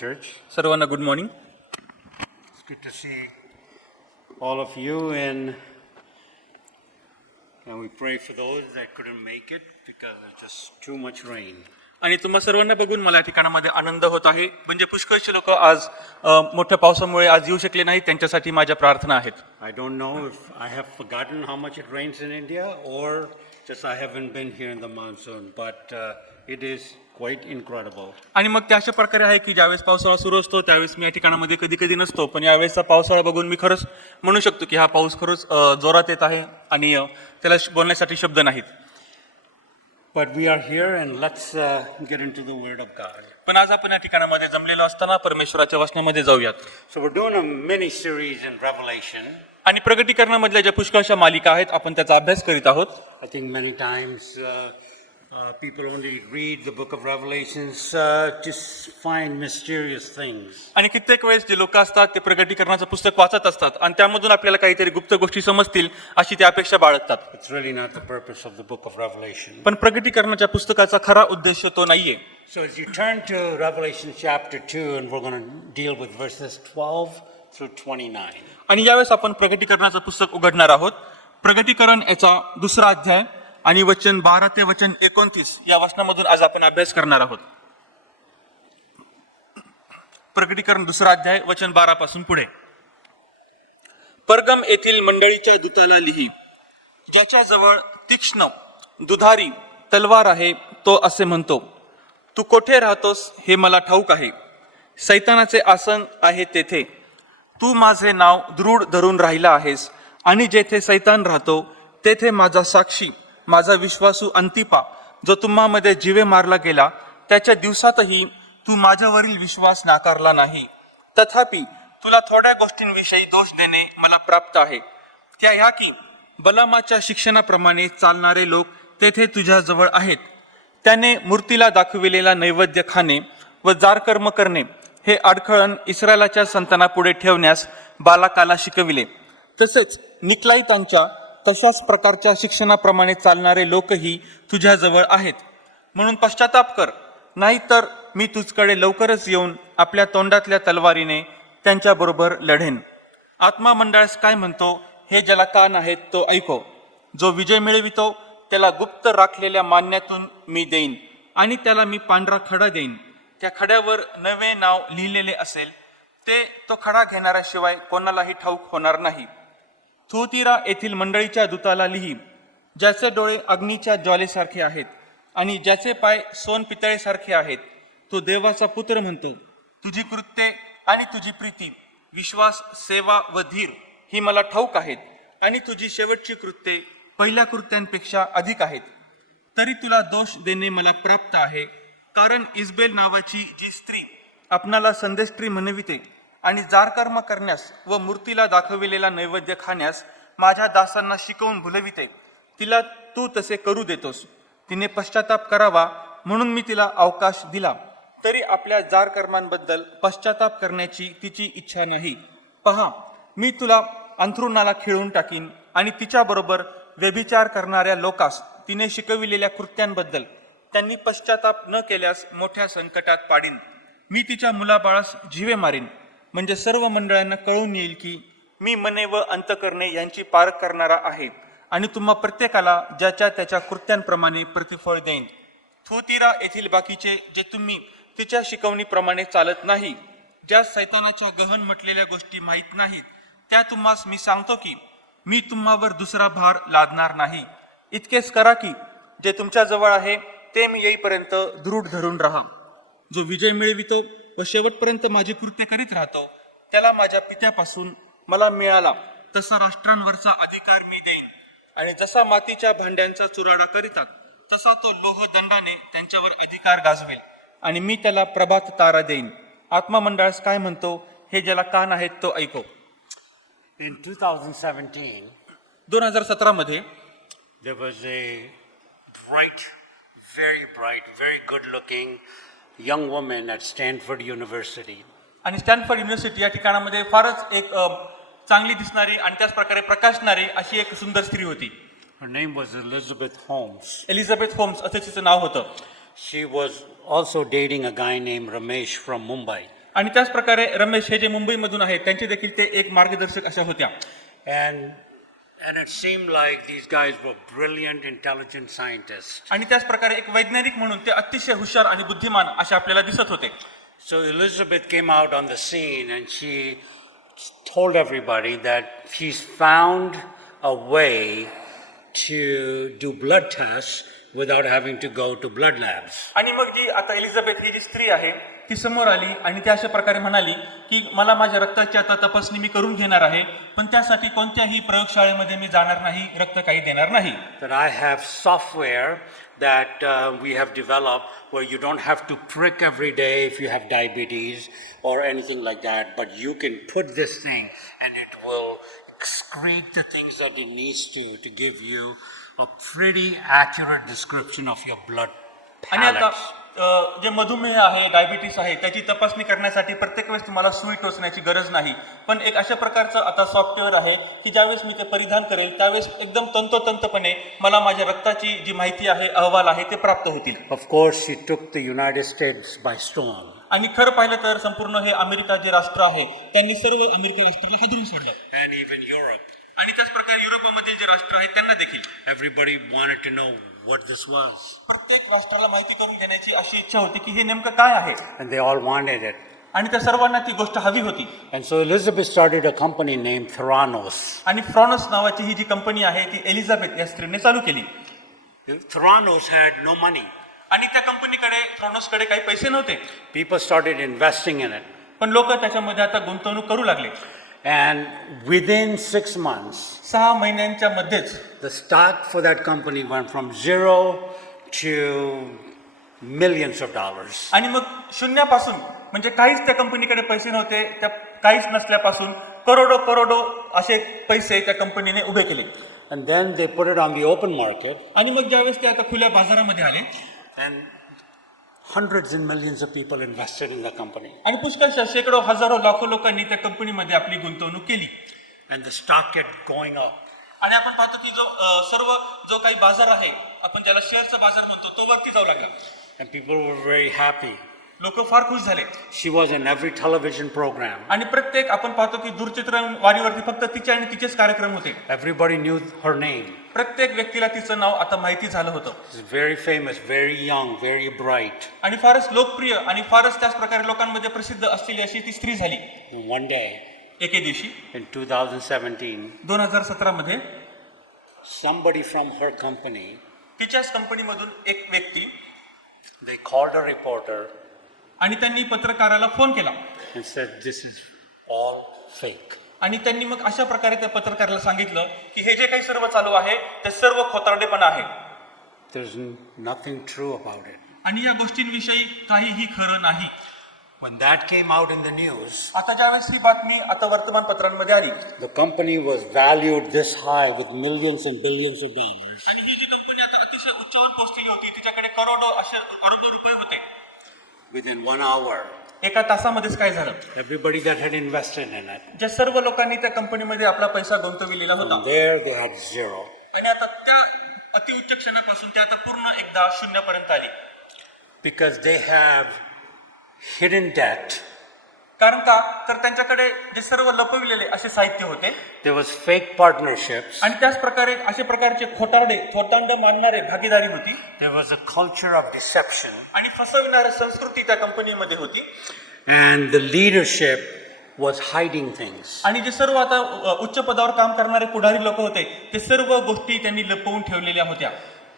church. सर्वांना good morning. It's good to see all of you, and we pray for those that couldn't make it because of just too much rain. आणि तुम्हा सर्वांना बघून मला या ठिकाणामध्ये आनंद होत आहे. म्हणजे पुष्कळशे लोक आज मोठ्या पावसामुळे आज येऊ शकले नाहीत, त्यांच्यासाठी माझ्या प्रार्थना आहेत. I don't know if I have forgotten how much it rains in India or just I haven't been here in the monsoon, but it is quite incredible. आणि मग ते अशा प्रकारे आहे की ज्यावेळेस पावसाळा सुरू असतो त्यावेळेस मी या ठिकाणामध्ये कधी कधी नसतो, पण यावेळेसचा पावसाळा बघून मी खरंच म्हणू शकतो की हा पाऊस खरंच जोरात येत आहे आणि त्याला बोलण्यासाठी शब्द नाहीत. But we are here, and let's get into the Word of God. पण आज आपण या ठिकाणामध्ये जमलेलो असताना परमेश्वराच्या वचनामध्ये जाऊयात. So we're doing a mini series in Revelation. आणि प्रगटीकरणामधल्या ज्या पुष्कळशा मालिका आहेत आपण त्याचा अभ्यास करीत आहोत. I think many times people only read the book of Revelations just find mysterious things. आणि कित्येक वेळेस जे लोक असतात ते प्रगटीकरणाचं पुस्तक वाचत असतात आणि त्यामधून आपल्याला काहीतरी गुप्त गोष्टी समजतील अशी ती अपेक्षा बाळगतात. It's really not the purpose of the book of Revelation. पण प्रगटीकरणाच्या पुस्तकाचा खरा उद्देश तो नाहीये. So as you turn to Revelation chapter 2, and we're going to deal with verses 12 through 29. आणि यावेळेस आपण प्रगटीकरणाचं पुस्तक उघडणार आहोत. प्रगटीकरण याचा दुसरा अध्याय आणि वचन 12 ते वचन 29 या वचनामधून आज आपण अभ्यास करणार आहोत. प्रगटीकरण दुसरा अध्याय वचन 12 पासून पुढे. परगम येथील मंडळीच्या दूताला लिही, ज्याच्या जवळ तीक्ष्ण दुधारी तलवार आहे, तो असे म्हणतो, तू कोठे राहतोस हे मला ठाऊक आहे. सैतानाचे आसन आहे तेथे. तू माझे नाव दृढ धरून राहिला आहेस आणि जेथे सैतान राहतो तेथे माझा साक्षी, माझा विश्वासू अंतिपा, जो तुम्हामध्ये जीवे मारला गेला, त्याच्या दिवसातही तू माझ्यावरील विश्वास नाकारला नाही. तथापि तुला थोड्या गोष्टींविषयी दोष देणे मला प्राप्त आहे. त्या ह्या की बलामाच्या शिक्षणाप्रमाणे चालणारे लोक तेथे तुझ्या जवळ आहेत. त्याने मूर्तीला दाखविलेला नैवेद्य खाणे व जारकर्म करणे हे अडखळण इस्रायलाच्या संतानापुढे ठेवण्यास बालाकाला शिकविले. तसेच निकलाईतांच्या तशाच प्रकारच्या शिक्षणाप्रमाणे चालणारे लोकही तुझ्या जवळ आहेत. म्हणून पश्चाताप कर, नाहीतर मी तुझकडे लवकरच येऊन आपल्या तोंडातल्या तलवारीने त्यांच्याबरोबर लढेन. आत्मा मंडळास काय म्हणतो हे ज्याला कान आहेत तो ऐको. जो विजय मिळवितो त्याला गुप्त राखलेल्या मान्यातून मी देईन आणि त्याला मी पांढरा खडा देईन. त्या खड्यावर नवे नाव लिहिलेले असेल, ते तो खडा घेणाऱ्याशिवाय कोणालाही ठाऊक होणार नाही. थुआतीरा येथील मंडळीच्या दूताला लिही, ज्याचे डोळे अग्नीच्या ज्वालेसारखे आहेत आणि ज्याचे पाय सोन पितळेसारखे आहेत, तो देवाचा पुत्र म्हणतो. तुझी कृत्ये आणि तुझी प्रीती, विश्वास, सेवा व धीर ही मला ठाऊक आहेत आणि तुझी शेवटची कृत्ये पहिल्या कृत्यांपेक्षा अधिक आहेत. तरी तुला दोष देणे मला प्राप्त आहे, कारण इजबेल नावाची जी स्त्री आपणाला संदेष्ट्री म्हणविते आणि जारकर्म करण्यास व मूर्तीला दाखविलेला नैवेद्य खाण्यास माझ्या दासांना शिकवून भुलविते, तिला तू तसे करू देतोस. तिने पश्चाताप करावा म्हणून मी तिला अवकाश दिला, तरी आपल्या जारकर्मांबद्दल पश्चाताप करण्याची तिची इच्छा नाही. पहा, मी तुला अंथरुणाला खिळून टाकीन आणि तिच्याबरोबर व्यभिचार करणाऱ्या लोकास तिने शिकविलेल्या कृत्यांबद्दल त्यांनी पश्चाताप न केल्यास मोठ्या संकटात पाडीन. मी तिच्या मुलाबाळास जीवे मारीन, म्हणजे सर्व मंडळांना कळून येईल की मी मने व अंतकरणे यांची पारख करणारा आहे आणि तुम्हा प्रत्येकाला ज्याच्या त्याच्या कृत्यांप्रमाणे प्रतिफळ देईन. थुआतीरा येथील बाकीचे जे तुम्ही तिच्या शिकवणीप्रमाणे चालत नाही, ज्या सैतानाच्या गहन म्हटलेल्या गोष्टी माहीत नाहीत, त्या तुम्हास मी सांगतो की मी तुम्हावर दुसरा भार लादणार नाही. इतकेच करा की जे तुमच्या जवळ आहे ते मी येईपर्यंत दृढ धरून राहा. जो विजय मिळवितो व शेवटपर्यंत माझी कृत्य करीत राहतो, त्याला माझ्या पित्यापासून मला मिळाला तसा राष्ट्रांवरचा अधिकार मी देईन. आणि जसा मातीच्या भांड्यांचा चुराडा करीतात तसा तो लोहदंडाने त्यांच्यावर अधिकार गाजवेल आणि मी त्याला प्रभात तारा देईन. आत्मा मंडळास काय म्हणतो हे ज्याला कान आहेत तो ऐको. In 2017, 2017 मध्ये there was a bright, very good-looking young woman at Stanford University. आणि स्टॅनफोर्ड युनिव्हर्सिटी या ठिकाणामध्ये फारच एक चांगली दिसणारी आणि त्याच प्रकारे प्रकाशणारी अशी एक सुंदर स्त्री होती. Her name was Elizabeth Holmes. Elizabeth Holmes असं तिचं नाव होतं. She was also dating a guy named Ramesh from Mumbai. आणि त्याच प्रकारे रमेश हे जे मुंबईमधून आहेत त्यांचे देखील ते एक मार्गदर्शक अशा होत्या. And it seemed like these guys were brilliant, intelligent scientists. आणि त्याच प्रकारे एक वैज्ञानिक म्हणून ते अतिशय हुशार आणि बुद्धिमान असे आपल्याला दिसत होते. So Elizabeth came out on the scene and she told everybody that she's found a way to do blood tests without having to go to blood labs. आणि मग जी आता एलिझाबेथ ही जी स्त्री आहे ती समोर आली आणि ती अशा प्रकारे म्हणाली की मला माझ्या रक्ताची आता तपासणी मी करून घेणार आहे, पण त्यासाठी कोणत्याही प्रयोगशाळेमध्ये मी जाणार नाही, रक्त काही देणार नाही. That I have software that we have developed where you don't have to prick every day if you have diabetes or anything like that, but you can put this thing and it will excrete the things that it needs to give you a pretty accurate description of your blood आणि आता pallets. जे मधुमेह आहे, diabetes आहे, त्याची तपासणी करण्यासाठी प्रत्येक वेळेस तुम्हाला सुई टोचण्याची गरज नाही, पण एक अशा प्रकारचं आता सॉफ्टवेअर आहे की ज्यावेळेस मी ते परिधान करेल त्यावेळेस एकदम तंतोतंतपणे मला माझ्या रक्ताची जी माहिती आहे, अहवाल आहे ते प्राप्त होतील. Of course, she took the United States by storm. आणि खरं पाहिलं तर संपूर्ण हे अमेरिका जे राष्ट्र आहे त्यांनी सर्व अमेरिका राष्ट्राला हादरून सोडलं. And even Europe. आणि त्याच प्रकारे युरोपामधील जे राष्ट्र आहेत त्यांना देखील Everybody wanted to know what this was. प्रत्येक राष्ट्राला माहिती करून घेण्याची अशी इच्छा होती की हे नेमकं काय आहे, And they all wanted it. आणि त्या सर्वांना ती गोष्ट हवी होती. And so Elizabeth started a company named Theranos. आणि फ्रॉनस नावाची ही जी कंपनी आहे ती एलिझाबेथ या स्त्रीने चालू केली. Theranos had no money. आणि त्या कंपनीकडे फ्रॉनसकडे काही पैसे नव्हते, People started investing in it. पण लोक त्याच्यामध्ये आता गुंतवणूक करू लागले. And within 6 months, 6 महिन्यांच्या मध्येच the stock for that company went from zero to millions of dollars. आणि मग शून्यापासून म्हणजे काहीच त्या कंपनीकडे पैसे नव्हते, त्या काहीच नसल्यापासून करोडो असे पैसे त्या कंपनीने उभे केले. And then they put it on the open market, आणि मग ज्यावेळेस ते आता खुल्या बाजारामध्ये आले and hundreds and millions of people invested in the company. आणि पुष्कळशा शेकडो हजारो लाखो लोकांनी त्या कंपनीमध्ये आपली गुंतवणूक केली. And the stock kept going up. आणि आपण पाहतो की सर्व जो काही बाजार आहे, आपण ज्याला शेअरचा बाजार म्हणतो, तो वरती जाऊ लागला. And people were very happy. लोक फार खुश झाले. She was in every television program. आणि प्रत्येक आपण पाहतो की दूरचित्रवाणीवरती फक्त तिचे आणि तिचेच कार्यक्रम होते. Everybody knew her name. प्रत्येक व्यक्तीला तिचं नाव आता माहिती झालं होतं. She's very famous, very young, very bright. आणि फारच लोकप्रिय आणि फारच त्याच प्रकारे लोकांमध्ये प्रसिद्ध असलेली अशी ती स्त्री झाली. One day एके दिवशी in 2017, 2017 मध्ये somebody from her company, तिच्याच कंपनीमधून एक व्यक्ती they called a reporter आणि त्यांनी पत्रकाराला फोन केला and said, this is all fake. आणि त्यांनी मग अशा प्रकारे त्या पत्रकाराला सांगितलं की हे जे काही सर्व चालू आहे ते सर्व खोटारडेपणा आहे. There's nothing true about it. आणि या गोष्टींविषयी काहीही खरं नाही. When that came out in the news, आता ज्यावेळेस ही बातमी आता वर्तमानपत्रांमध्ये आली, the company was valued this high with millions and billions of dollars. आणि ही जी कंपनी आता अतिशय उच्चावर पोहोचलेली होती, तिच्याकडे करोडो अरबो रुपये होते. Within 1 hour, एका तासामध्येच काय झालं, everybody that had invested in it, ज्या सर्व लोकांनी त्या कंपनीमध्ये आपला पैसा गुंतविलेला होता, from there they had zero. आणि आता त्या अतिउच्च क्षणापासून ते आता पूर्ण एकदा शून्यापर्यंत आली. Because they have hidden debt, कारण का तर त्यांच्याकडे जे सर्व लपविलेले असे साहित्य होते, there was fake partnerships, आणि त्याच प्रकारे अशा प्रकारचे खोटांड मानणारे भागीदारी होती, there was a culture of deception, आणि फसविणारी संस्कृती त्या कंपनीमध्ये होती. and the leadership was hiding things. आणि जे सर्व आता उच्च पदावर काम करणारे पुढारी लोक होते ते सर्व गोष्टी त्यांनी लपवून ठेवलेल्या होत्या.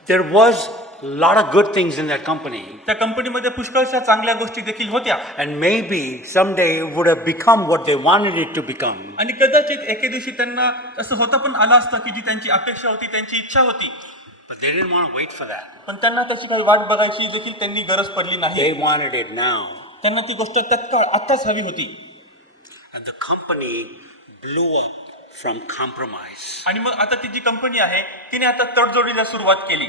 There was a lot of good things in that company, त्या कंपनीमध्ये पुष्कळशा चांगल्या गोष्टी देखील होत्या, and maybe someday it would have become what they wanted it to become. आणि कदाचित एके दिवशी त्यांना असं होतं पण आलं असतं की जी त्यांची अपेक्षा होती, त्यांची इच्छा होती, But they didn't want to wait for that. पण त्यांना त्याची काही वाट बघायची देखील त्यांनी गरज पडली नाही. They wanted it now. त्यांना ती गोष्ट तत्काळ आत्ताच हवी होती. And the company blew up from compromise. आणि मग आता ती जी कंपनी आहे तिने आता तडजोडीला सुरुवात केली.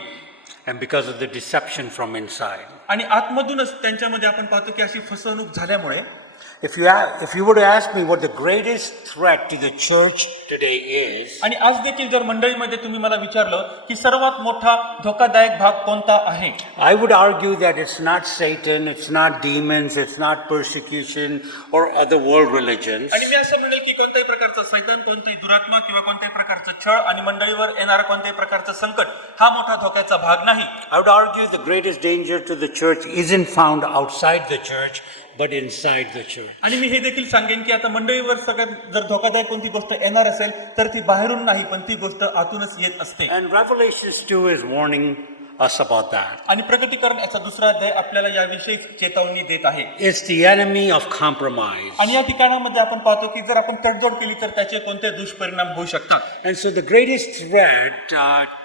And because of the deception from inside. आणि आतमधूनच त्यांच्यामध्ये आपण पाहतो की अशी फसवणूक झाल्यामुळे If you were to ask me what the greatest threat to the church today is, आणि आज देखील जर मंडळीमध्ये तुम्ही मला विचारलं की सर्वात मोठा धोकादायक भाग कोणता आहे, I would argue that it's not Satan, it's not demons, it's not persecution or other world religions. आणि मी असं म्हणेल की कोणत्याही प्रकारचं सैतान, कोणताही दुरात्मा किंवा कोणत्याही प्रकारचं छळ आणि मंडळीवर येणारं कोणत्याही प्रकारचं संकट हा मोठा धोक्याचा भाग नाही. I would argue the greatest danger to the church isn't found outside the church, but inside the church. आणि मी हे देखील सांगेन की आता मंडळीवर सगळ्यात जर धोकादायक कोणती गोष्ट येणार असेल तर ती बाहेरून नाही, पण ती गोष्ट आतूनच येत असते. And Revelation 2 is warning us about that. आणि प्रकटीकरण याचा दुसरा अध्याय आपल्याला याविषयी चेतावणी देत आहे. It's the enemy of compromise. आणि या ठिकाणामध्ये आपण पाहतो की जर आपण तडजोड केली तर त्याचे कोणते दुष्परिणाम होऊ शकतात. And so the greatest threat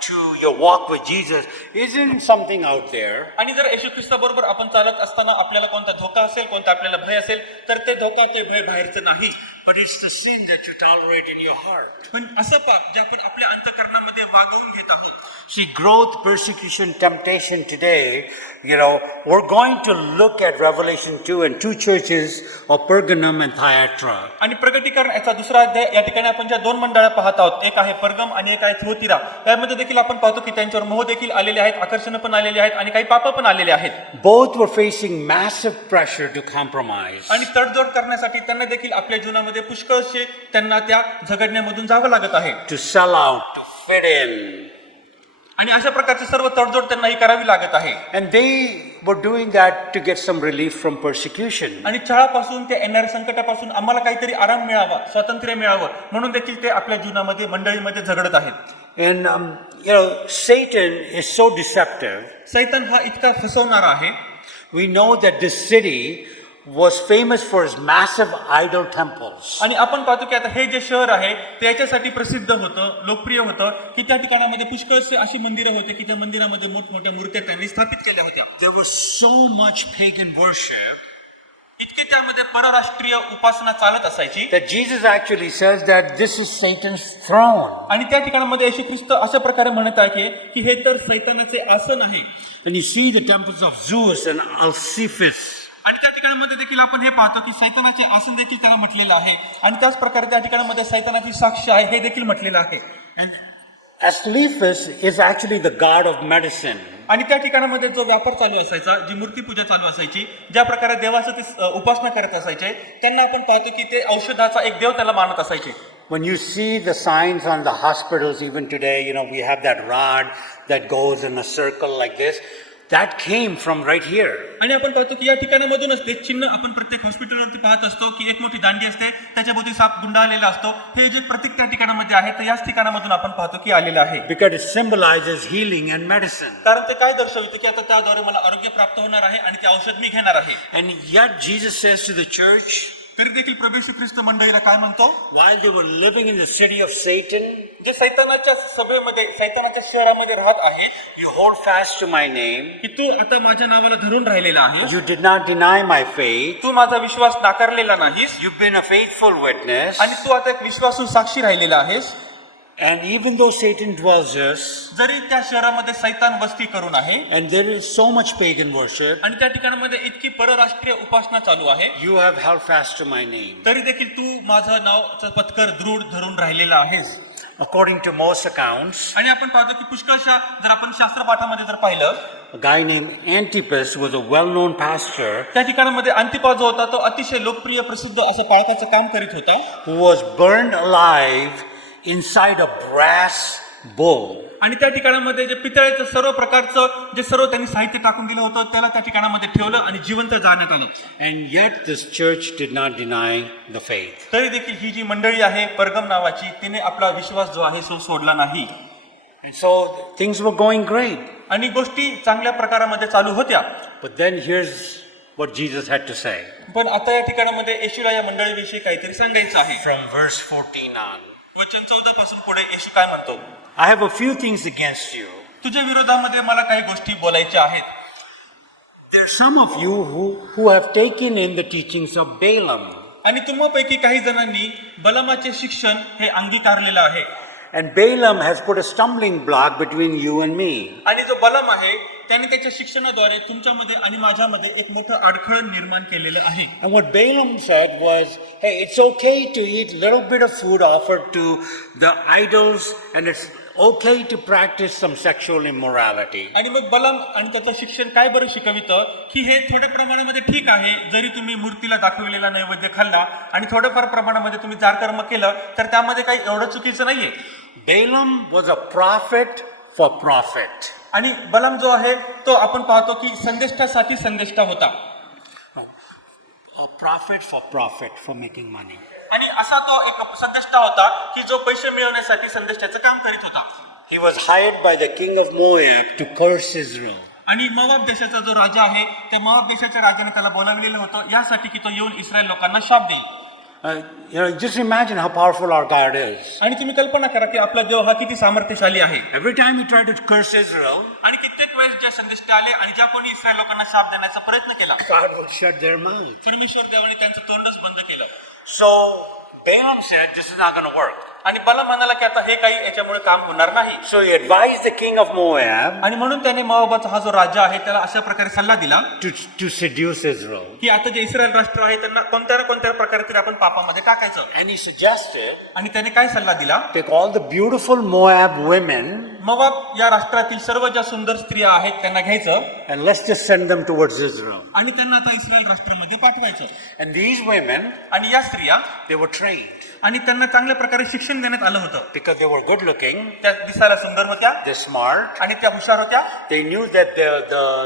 to your walk with Jesus isn't something out there. आणि जर येशू ख्रिस्ताबरोबर आपण चालत असताना आपल्याला कोणता धोका असेल, कोणता आपल्याला भय असेल, तर ते धोका, ते भय बाहेरचं नाही, But it's the sin that you tolerate in your heart. पण असं पाप जे आपण आपल्या अंतःकरणामध्ये वागवून घेत आहोत. See, growth, persecution, temptation today, we're going to look at Revelation 2 and two churches of Pergamum and Thyatira. आणि प्रकटीकरण याचा दुसरा अध्याय या ठिकाणी आपण ज्या दोन मंडळा पाहत आहोत, एक आहे परगम आणि एक आहे थिओतिरा. यामध्ये देखील आपण पाहतो की त्यांच्यावर मोह देखील आलेले आहेत, आकर्षण पण आलेले आहेत आणि काही पाप पण आलेले आहेत. Both were facing massive pressure to compromise. आणि तडजोड करण्यासाठी त्यांना देखील आपल्या जीवनामध्ये पुष्कळशे त्यांना त्या झगडण्यामधून जावं लागत आहे. To sell out, to fit in. आणि अशा प्रकारचे सर्व तडजोड त्यांना ही करावी लागत आहे. And they were doing that to get some relief from persecution. आणि छळापासून त्या येणाऱ्या संकटापासून आम्हाला काहीतरी आराम मिळावा, स्वातंत्र्य मिळावं म्हणून देखील ते आपल्या जीवनामध्ये मंडळीमध्ये झगडत आहेत. And, Satan is so deceptive. सैतान हा इतका फसवणारा आहे. We know that this city was famous for its massive idol temples. आणि आपण पाहतो की आता हे जे शहर आहे ते याच्यासाठी प्रसिद्ध होतं, लोकप्रिय होतं की त्या ठिकाणामध्ये पुष्कळसे अशी मंदिरं होते की त्या मंदिरामध्ये मोठमोठ्या मूर्त्या त्यांनी स्थापित केल्या होत्या. There was so much pagan worship इतके त्यामध्ये परराष्ट्रीय उपासना चालत असायची that Jesus actually says that this is Satan's throne. आणि त्या ठिकाणामध्ये येशू ख्रिस्त अशा प्रकारे म्हणत आहे की हे तर सैतानाचे आसन आहे. And you see the temples of Zeus and Alcephus. आणि त्या ठिकाणामध्ये देखील आपण हे पाहतो की सैतानाचे आसन देखील त्याला म्हटलेलं आहे आणि त्याच प्रकारे त्या ठिकाणामध्ये सैतानाची साक्ष आहे हे देखील म्हटलेलं आहे. And Asclepius is actually the god of medicine. आणि त्या ठिकाणामध्ये जो व्यापार चालू असायचा, जी मूर्तीपूजा चालू असायची, ज्या प्रकारे देवाचं ती उपासना करत असायचे, त्यांना आपण पाहतो की ते औषधाचा एक देव त्याला मानत असायचे. When you see the signs on the hospitals even today, we have that rod that goes in a circle like this. That came from right here. आणि आपण पाहतो की या ठिकाणामधूनच ते चिन्ह आपण प्रत्येक हॉस्पिटलवरती पाहत असतो की एक मोठी दांडी असते, त्याच्याभोवती साप गुंडाळलेला असतो. हे जे प्रतीक त्या ठिकाणामध्ये आहे तर याच ठिकाणामधून आपण पाहतो की आलेलं आहे. Because it symbolizes healing and medicine. कारण ते काय दर्शवते की आता त्याद्वारे मला आरोग्य प्राप्त होणार आहे आणि ते औषध मी घेणार आहे. And yet Jesus says to the church, तरी देखील प्रभू येशू ख्रिस्त मंडळीला काय म्हणतो, while they were living in the city of Satan, जे सैतानाच्या सभेमध्ये, सैतानाच्या शहरामध्ये राहत आहे, you hold fast to my name. की तू आता माझ्या नावाला धरून राहिलेला आहे, You did not deny my faith. तू माझा विश्वास नाकारलेला नाहीस You've been a faithful witness. आणि तू आता एक विश्वासू साक्षी राहिलेला आहेस. And even though Satan dwells us, जरी त्या शहरामध्ये सैतान वस्ती करून आहे and there is so much pagan worship, आणि त्या ठिकाणामध्ये इतकी परराष्ट्रीय उपासना चालू आहे, you have held fast to my name. तरी देखील तू माझं नावचं पत्कर दृढ धरून राहिलेला आहेस. According to most accounts, आणि आपण पाहतो की पुष्कळशा जर आपण शास्त्रपाठामध्ये जर पाहिलं, a guy named Antipas was a well-known pastor त्या ठिकाणामध्ये अंतिपा जो होता तो अतिशय लोकप्रिय प्रसिद्ध असं पाळकाचं काम करीत होता, who was burned alive inside a brass bowl. आणि त्या ठिकाणामध्ये जे पितळेचं सर्व प्रकारचं जे सर्व त्यांनी साहित्य टाकून दिलं होतं त्याला त्या ठिकाणामध्ये ठेवलं आणि जिवंत जाळण्यात आलं. And yet this church did not deny the faith. तरी देखील ही जी मंडळी आहे परगम नावाची, तिने आपला विश्वास जो आहे तो सोडला नाही. And so things were going great. आणि गोष्टी चांगल्या प्रकारामध्ये चालू होत्या. But then here's what Jesus had to say पण आता या ठिकाणामध्ये येशूला या मंडळीविषयी काहीतरी सांगायचं आहे. from verse 14 on. वचन 14 पासून पुढे येशू काय म्हणतो, I have a few things against you. तुझ्या विरोधामध्ये मला काही गोष्टी बोलायच्या आहेत. There are some of you who have taken in the teachings of Balaam. आणि तुम्हापैकी काही जणांनी बलामाचे शिक्षण हे अंगीकारलेलं आहे. And Balaam has put a stumbling block between you and me. आणि जो बलाम आहे त्याने त्याच्या शिक्षणाद्वारे तुमच्यामध्ये आणि माझ्यामध्ये एक मोठं अडखळण निर्माण केलेलं आहे. And what Balaam said was, hey, it's okay to eat a little bit of food offered to the idols, and it's okay to practice some sexual immorality. आणि मग बलाम आणि त्याचं शिक्षण काय बरं शिकवितं की हे थोड्या प्रमाणामध्ये ठीक आहे, जरी तुम्ही मूर्तीला दाखविलेला नैवेद्य खाल्ला आणि थोड्याफार प्रमाणामध्ये तुम्ही जारकर्म केलं तर त्यामध्ये काही एवढं चुकीचं नाहीये. Balaam was a prophet for profit. आणि बलाम जो आहे तो आपण पाहतो की संदेष्टासाठी संदेष्टा होता. A prophet for making money. आणि असा तो एक संदेष्टा होता की जो पैसे मिळवण्यासाठी संदेष्टाचं काम करीत होता. He was hired by the king of Moab to curse Israel. आणि मोआब देशाचा जो राजा आहे त्या मोआब देशाच्या राजाने त्याला बोलावलेलं होतं यासाठी की तो येऊन इस्रायल लोकांना शाप देईल. Just imagine how powerful our God is. आणि तुम्ही कल्पना करा की आपला देव हा किती सामर्थ्यशाली आहे. Every time he tried to curse Israel, आणि कित्येक वेळेस ज्या संदेष्ट आले आणि ज्या कोणी इस्रायल लोकांना शाप देण्याचा प्रयत्न केला God will shut their mouth. परमेश्वर देवाने त्यांचं तोंडच बंद केलं. So Balaam said, this is not going to work. आणि बलाम म्हणाला की आता हे काही याच्यामुळे काम होणार नाही. So he advised the king of Moab आणि म्हणून त्याने मोआबाचा हा जो राजा आहे त्याला अशा प्रकारे सल्ला दिला to seduce Israel. की आता जे इस्रायल राष्ट्र आहे त्यांना कोणत्या ना कोणत्या प्रकारे तरी आपण पापामध्ये टाकायचं. And he suggested, आणि त्याने काय सल्ला दिला, take all the beautiful Moab women Moab या राष्ट्रातील सर्व ज्या सुंदर स्त्रिया आहेत त्यांना घ्यायचं and let's just send them towards Israel. आणि त्यांना आता इस्रायल राष्ट्रामध्ये पाठवायचं. And these women, आणि या स्त्रिया they were trained आणि त्यांना चांगल्या प्रकारे शिक्षण देण्यात आलं होतं. because they were good looking, त्या दिसायला सुंदर होत्या they're smart, आणि त्या हुशार होत्या. they knew that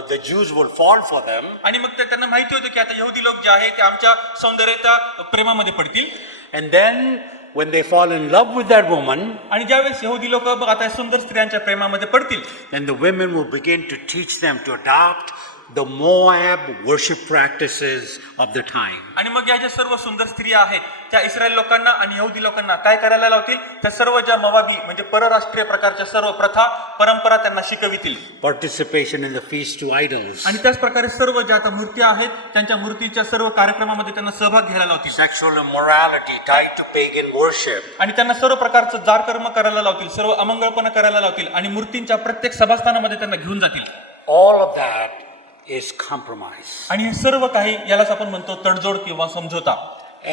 the Jews will fall for them. आणि मग त्यांना माहिती होतं की आता यहुदी लोक जे आहेत ते आमच्या सौंदर्याच्या प्रेमामध्ये पडतील. And then when they fall in love with that woman, आणि ज्यावेळेस यहुदी लोक बघ आता सुंदर स्त्रियांच्या प्रेमामध्ये पडतील then the women will begin to teach them to adopt the Moab worship practices of the time. आणि मग या ज्या सर्व सुंदर स्त्रिया आहेत त्या इस्रायल लोकांना आणि यहुदी लोकांना काय करायला लावतील, त्या सर्व ज्या मोआबी म्हणजे परराष्ट्रीय प्रकारच्या सर्व प्रथा परंपरा त्यांना शिकवितील. Participation in the feast to idols, आणि त्याच प्रकारे सर्व ज्या आता मूर्ती आहेत त्यांच्या मूर्तीच्या सर्व कार्यक्रमामध्ये त्यांना सहभाग घ्यायला लावतील. sexual immorality tied to pagan worship. आणि त्यांना सर्व प्रकारचं जारकर्म करायला लावतील, सर्व अमंगळपणा करायला लावतील आणि मूर्तींच्या प्रत्येक सभास्थानामध्ये त्यांना घेऊन जातील. All of that is compromise. आणि हे सर्व काही यालाच आपण म्हणतो तडजोड किंवा समझोता.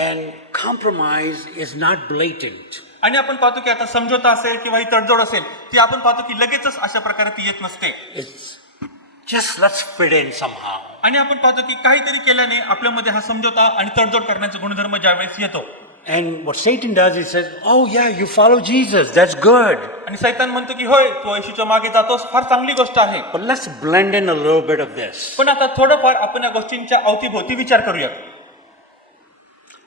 And compromise is not blatant. आणि आपण पाहतो की आता समझोता असेल किंवा ही तडजोड असेल ती आपण पाहतो की लगेचच अशा प्रकारे ती येत नसते. It's just let's fit in somehow. आणि आपण पाहतो की काहीतरी केल्याने आपल्यामध्ये हा समझोता आणि तडजोड करण्याचा गुणधर्म ज्यावेळेस येतो. And what Satan does, he says, oh yeah, you follow Jesus, that's good. आणि सैतान म्हणतो की होय तू येशूच्या मागे जातोस, फार चांगली गोष्ट आहे. But let's blend in a little bit of this. पण आता थोडंफार आपण या गोष्टींच्या अवतीभोवती विचार करूया.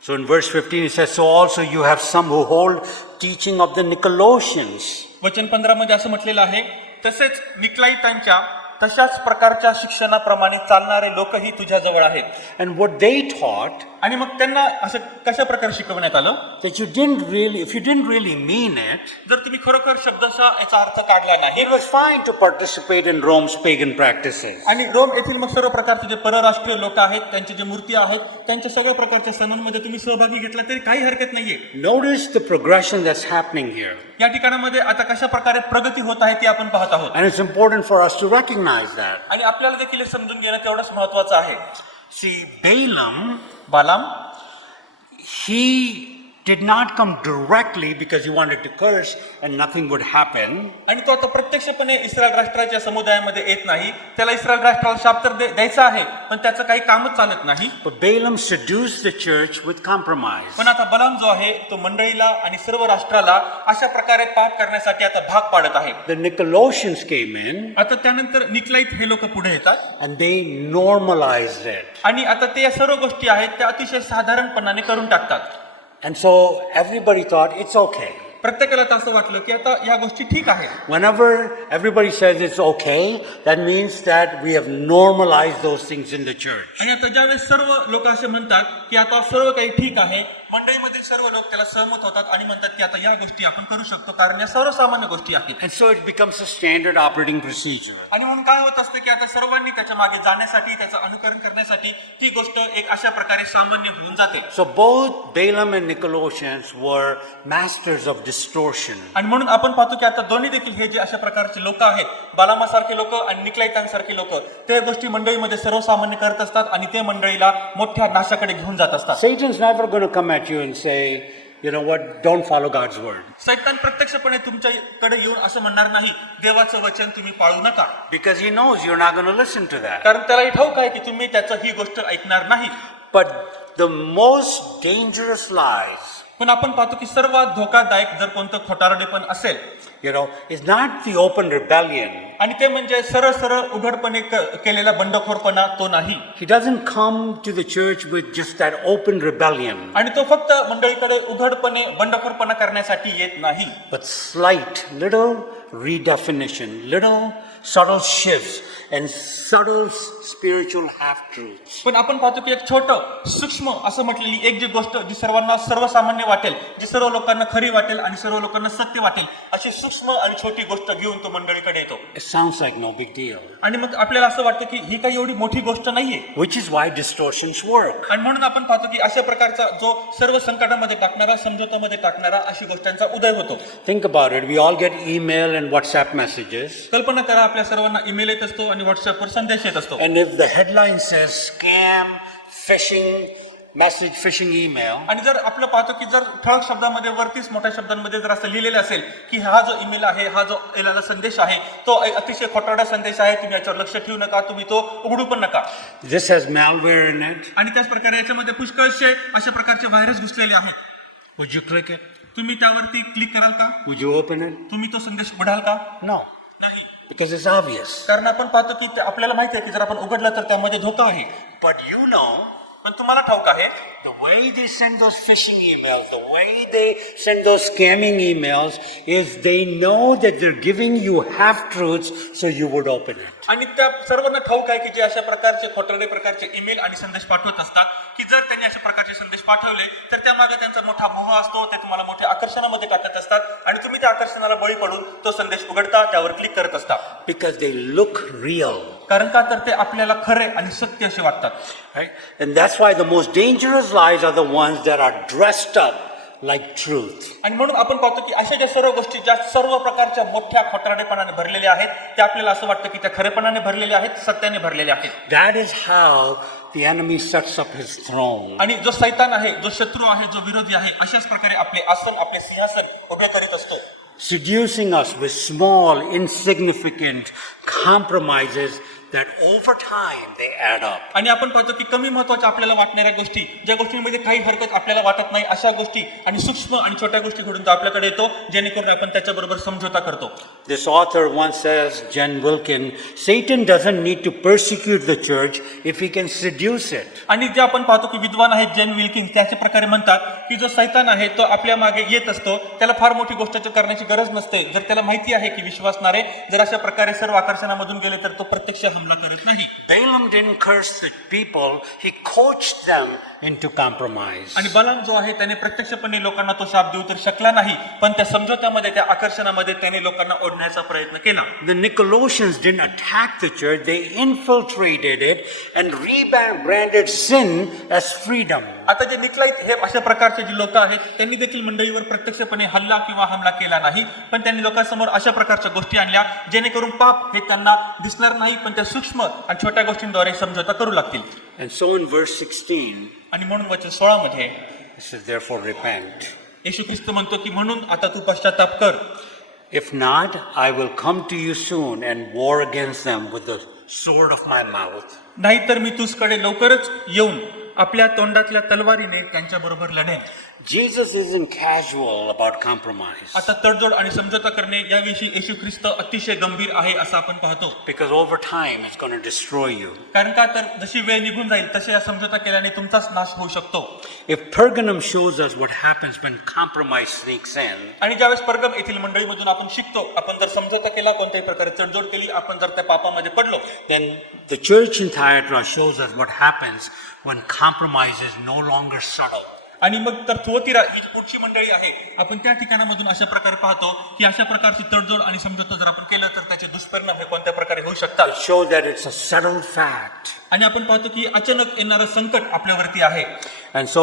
So in verse 15 it says, so also you have some who hold teaching of the Nicolaitans. वचन 15 मध्ये असं म्हटलेलं आहे, तसेच निकलाइटांच्या तशाच प्रकारच्या शिक्षणाप्रमाणे चालणारे लोकही तुझ्या जवळ आहेत. And what they taught, आणि मग त्यांना असं कशा प्रकारे शिकवण्यात आलं, that you didn't really, if you didn't really mean it, जर तुम्ही खरोखर शब्दशः याचा अर्थ काढला नाही, it was fine to participate in Rome's pagan practices. आणि रोम येथील मग सर्व प्रकारचे जे परराष्ट्रीय लोक आहेत त्यांचे जे मूर्ती आहेत त्यांच्या सगळ्या प्रकारच्या सणांमध्ये तुम्ही सहभागी घेतला तरी काही हरकत नाहीये. Notice the progression that's happening here. या ठिकाणामध्ये आता कशा प्रकारे प्रगती होत आहे ती आपण पाहत आहोत. And it's important for us to recognize that. आणि आपल्याला देखील हे समजून घेणं तेवढंच महत्वाचं आहे. See, Balaam, बालाम he did not come directly because he wanted to curse and nothing would happen. आणि तो आता प्रत्यक्षपणे इस्रायल राष्ट्राच्या समुदायामध्ये येत नाही. त्याला इस्रायल राष्ट्राला शाप तर द्यायचा आहे पण त्याचं काही कामच चालत नाही. But Balaam seduced the church with compromise. पण आता बलाम जो आहे तो मंडळीला आणि सर्व राष्ट्राला अशा प्रकारे पाप करण्यासाठी आता भाग पाडत आहे. The Nicolaitans came in आता त्यानंतर निकलाईत हे लोक पुढे येतात and they normalized it. आणि आता ते या सर्व गोष्टी आहेत त्या अतिशय साधारणपणाने करून टाकतात. And so everybody thought it's okay. प्रत्येकाला तर असं वाटलं की आता या गोष्टी ठीक आहेत. Whenever everybody says it's okay, that means that we have normalized those things in the church. आणि आता ज्यावेळेस सर्व लोक असे म्हणतात की आता सर्व काही ठीक आहे मंडळीमधील सर्व लोक त्याला सहमत होतात आणि म्हणतात की आता या गोष्टी आपण करू शकतो, कारण या सर्वसामान्य गोष्टी आहेत. And so it becomes a standard operating procedure. आणि म्हणून काय होत असतं की आता सर्वांनी त्याच्या मागे जाण्यासाठी, त्याचं अनुकरण करण्यासाठी ती गोष्ट एक अशा प्रकारे सामान्य होऊन जाते. So both Balaam and Nicolaitans were masters of distortion. आणि म्हणून आपण पाहतो की आता दोन्ही देखील हे जे अशा प्रकारचे लोक आहेत, बालामासारखे लोक आणि निकलाइतांसारखे लोक, ते गोष्टी मंडळीमध्ये सर्वसामान्य करत असतात आणि ते मंडळीला मोठ्या नाशाकडे घेऊन जात असतात. Satan's never going to come at you and say, you know what, don't follow God's word. सैतान प्रत्यक्षपणे तुमच्याकडे येऊन असं म्हणणार नाही, देवाचं वचन तुम्ही पाळू नका, Because he knows you're not going to listen to that. कारण त्यालाही ठाऊक आहे की तुम्ही त्याचं ही गोष्ट ऐकणार नाही. But the most dangerous lies, पण आपण पाहतो की सर्वात धोकादायक जर कोणतं खोटारडेपण असेल, you know, is not the open rebellion. आणि ते म्हणजे सरळ सरळ उघडपणे केलेला बंडखोरपणा तो नाही. He doesn't come to the church with just that open rebellion, आणि तो फक्त मंडळीकडे उघडपणे बंडखोरपणा करण्यासाठी येत नाही, but slight, little redefinition, little subtle shifts and subtle spiritual half-truths. पण आपण पाहतो की एक छोटं सूक्ष्म असं म्हटलेली एक जी गोष्ट जी सर्वांना सर्वसामान्य वाटेल, जी सर्व लोकांना खरी वाटेल आणि सर्व लोकांना सत्य वाटेल, अशी सूक्ष्म आणि छोटी गोष्ट घेऊन तो मंडळीकडे येतो. It sounds like no big deal, आणि मग आपल्याला असं वाटतं की ही काही एवढी मोठी गोष्ट नाहीये. which is why distortions work. आणि म्हणून आपण पाहतो की अशा प्रकारचा जो सर्व संकटामध्ये टाकणारा, समझोतामध्ये टाकणारा अशी गोष्टांचा उदय होतो. Think about it. We all get email and WhatsApp messages. कल्पना करा, आपल्या सर्वांना ईमेल येत असतो आणि व्हॉट्सअपवर संदेश येत असतो. And if the headline says scam, phishing, message, phishing email, आणि जर आपलं पाहतो की जर ठळक शब्दामध्ये वरतीच मोठ्या शब्दांमध्ये जर असं लिहिलेलं असेल की हा जो ईमेल आहे, हा जो येणारा संदेश आहे, तो अतिशय खोटारडा संदेश आहे, तुम्ही याच्यावर लक्ष ठेवू नका, तुम्ही तो उघडू पण नका. this has malware in it, आणि त्याच प्रकारे याच्यामध्ये पुष्कळशे अशा प्रकारचे व्हायरस घुसलेले आहेत, would you click it? तुम्ही त्यावरती क्लिक कराल का? Would you open it? तुम्ही तो संदेश उघडाल का? No, नाही, because it's obvious. कारण आपण पाहतो की आपल्याला माहिती आहे की जर आपण उघडलं तर त्यामध्ये धोका आहे. But you know, पण तुम्हाला ठाऊक आहे the way they send those phishing emails, the way they send those scamming emails, is they know that they're giving you half-truths, so you would open it. आणि त्या सर्वांना ठाऊक आहे की जे अशा प्रकारचे खोटारडे प्रकारचे ईमेल आणि संदेश पाठवत असतात की जर त्यांनी अशा प्रकारचे संदेश पाठवले तर त्यामागे त्यांचा मोठा मोह असतो, ते तुम्हाला मोठ्या आकर्षणामध्ये टाकत असतात आणि तुम्ही त्या आकर्षणाला बळी पडून तो संदेश उघडता, त्यावर क्लिक करत असता. Because they look real, कारण का तर ते आपल्याला खरे आणि सत्य असे वाटतात. right? And that's why the most dangerous lies are the ones that are dressed up like truth. आणि म्हणून आपण पाहतो की अशा ज्या सर्व गोष्टी ज्या सर्व प्रकारच्या मोठ्या खोटारडेपणाने भरलेल्या आहेत, त्या आपल्याला असं वाटतं की त्या खरेपणाने भरलेल्या आहेत, सत्याने भरलेल्या आहेत. That is how the enemy sets up his throne. आणि जो सैतान आहे, जो शत्रू आहे, जो विरोधी आहे, अशाच प्रकारे आपले आसन, आपले सिंहासन उभे करीत असतो, Seducing us with small, insignificant compromises that over time they add up. आणि आपण पाहतो की कमी महत्वाच्या आपल्याला वाटणाऱ्या गोष्टी, ज्या गोष्टींमध्ये काही हरकत आपल्याला वाटत नाही, अशा गोष्टी आणि सूक्ष्म आणि छोट्या गोष्टी घडून तो आपल्याकडे येतो, जेणेकरून आपण त्याच्याबरोबर समझोता करतो. This author once says, Jen Wilkin, Satan doesn't need to persecute the church if he can seduce it. आणि जे आपण पाहतो की विद्वान आहेत जेन विल्किन्स त्याच्या प्रकारे म्हणतात की जो सैतान आहे तो आपल्या मागे येत असतो, त्याला फार मोठी गोष्ट करण्याची गरज नसते. जर त्याला माहिती आहे की विश्वासणारे जर अशा प्रकारे सर्व आकर्षणामधून गेले तर तो प्रत्यक्ष हमला करत नाही. Balaam didn't curse the people, he coached them into compromise. आणि बलाम जो आहे त्याने प्रत्यक्षपणे लोकांना तो शाप देऊ तर शकला नाही, पण त्या समझोत्यामध्ये, त्या आकर्षणामध्ये त्याने लोकांना ओढण्याचा प्रयत्न केला. The Nicolaitans didn't attack the church, they infiltrated it and rebranded sin as freedom. आता जे निकलाईत हे अशा प्रकारचे जे लोक आहेत त्यांनी देखील मंडळीवर प्रत्यक्षपणे हल्ला किंवा हमला केला नाही, पण त्यांनी लोकांसमोर अशा प्रकारच्या गोष्टी आणल्या जेणेकरून पाप हे त्यांना दिसणार नाही, पण त्या सूक्ष्म आणि छोट्या गोष्टींद्वारे समझोता करू लागतील. And so in verse 16, आणि म्हणून वचन 16 मध्ये it says, therefore repent. येशू ख्रिस्त म्हणतो की म्हणून आता तू पश्चाताप कर. If not, I will come to you soon and war against them with the sword of my mouth. नाहीतर मी तुझकडे लवकरच येऊन आपल्या तोंडातल्या तलवारीने त्यांच्या बरोबर लढेन. Jesus isn't casual about compromise. आता तडजोड आणि समझोता करणे याविषयी येशू ख्रिस्त अतिशय गंभीर आहे असं आपण पाहतो. Because over time it's going to destroy you. कारण का तर जशी वेळ निघून जाईल तसे या समझोता केल्याने तुमचाच नाश होऊ शकतो. If Pergamum shows us what happens when compromise sneaks in, आणि ज्यावेळेस परगम येथील मंडळीमधून आपण शिकतो, आपण जर समझोता केला, कोणत्याही प्रकारे तडजोड केली, आपण जर त्या पापामध्ये पडलो, then the church in Thyatira shows us what happens when compromise is no longer subtle. आणि मग तर थुअतिरा ही जी पुढची मंडळी आहे, आपण त्या ठिकाणामधून अशा प्रकारे पाहतो की अशा प्रकारची तडजोड आणि समझोता जर आपण केलं तर त्याचे दुष्परिणाम हे कोणत्या प्रकारे होऊ शकतात. It shows that it's a settled fact. आणि आपण पाहतो की अचानक येणारं संकट आपल्यावरती आहे. And so,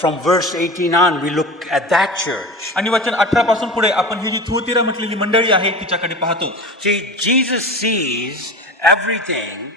from verse 18 on, we look at that church. आणि वचन 18 पासून पुढे आपण ही जी थुअतिरा म्हटलेली मंडळी आहे तिच्याकडे पाहतो. See, Jesus sees everything,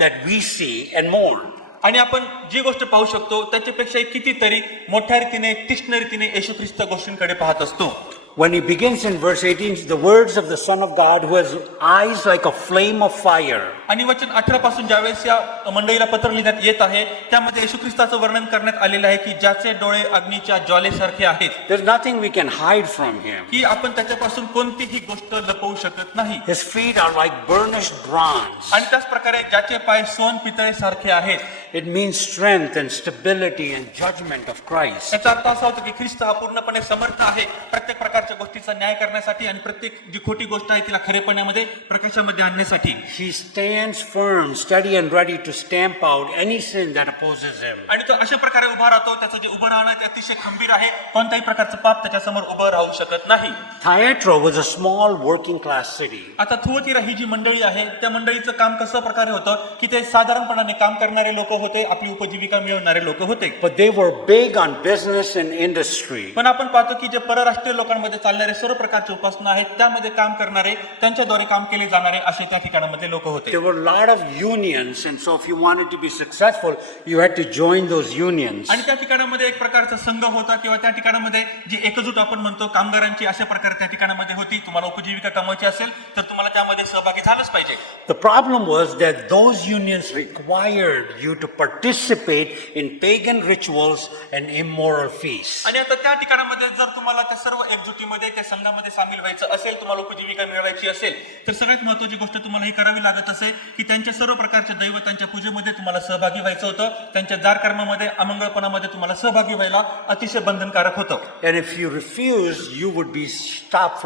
that we see and more. आणि आपण जी गोष्ट पाहू शकतो त्याच्यापेक्षा कितीतरी मोठ्या रीतीने तीक्ष्ण रीतीने येशू ख्रिस्त गोष्टींकडे पाहत असतो. When he begins in verse 18, the words of the Son of God who has eyes like a flame of fire. आणि वचन 18 पासून ज्यावेळेस या मंडळीला पत्र लिहिण्यात येत आहे त्यामध्ये येशू ख्रिस्ताचं वर्णन करण्यात आलेलं आहे की ज्याचे डोळे अग्नीच्या ज्वालेसारखे आहेत. There's nothing we can hide from him. की आपण त्याच्यापासून कोणतीही गोष्ट लपवू शकत नाही. His feet are like burnished bronze. आणि त्याच प्रकारे ज्याचे पाय सोन पितळे सारखे आहेत. It means strength and stability and judgment of Christ. याचा अर्थ असा होतो की ख्रिस्त हा पूर्णपणे समर्थ आहे प्रत्येक प्रकारच्या गोष्टीचा न्याय करण्यासाठी आणि प्रत्येक जी खोटी गोष्ट आहे तिला खरेपणामध्ये प्रकाशामध्ये आणण्यासाठी. He stands firm, steady and ready to stamp out any sin that opposes him. आणि तो अशा प्रकारे उभा राहतो, त्याचं जे उभं राहणं ते अतिशय खंबीर आहे, कोणत्याही प्रकारचं पाप त्याच्यासमोर उभं राहू शकत नाही. Thyatira was a small working class city. आता थुअतिरा ही जी मंडळी आहे त्या मंडळीचं काम कसं प्रकारे होतं की ते साधारणपणाने काम करणारे लोक होते, आपली उपजीविका मिळवणारे लोक होते. But they were big on business and industry. पण आपण पाहतो की जे परराष्ट्रीय लोकांमध्ये चालणारे सर्व प्रकारचे उपासना आहेत त्यामध्ये काम करणारे, त्यांच्याद्वारे काम केले जाणारे असे त्या ठिकाणामध्ये लोक होते. There were a lot of unions, and so if you wanted to be successful, you had to join those unions. आणि त्या ठिकाणामध्ये एक प्रकारचा संघ होता किंवा त्या ठिकाणामध्ये जी एकजूट आपण म्हणतो कामगारांची अशा प्रकारे त्या ठिकाणामध्ये होती. तुम्हाला उपजीविका कमवायची असेल तर तुम्हाला त्यामध्ये सहभागी झालंच पाहिजे. The problem was that those unions required you to participate in pagan rituals and immoral feasts. आणि आता त्या ठिकाणामध्ये जर तुम्हाला त्या सर्व एकजुटीमध्ये त्या संघामध्ये सामील व्हायचं असेल, तुम्हाला उपजीविका मिळवायची असेल तर सगळ्यात महत्त्वाची गोष्ट तुम्हाला ही करावी लागत असे की त्यांच्या सर्व प्रकारच्या दैवतांच्या पूजेमध्ये तुम्हाला सहभागी व्हायचं होतं. त्यांच्या दारकर्मामध्ये अमंगळपणामध्ये तुम्हाला सहभागी व्हायला अतिशय बंधनकारक होतं. And if you refused, you would be stopped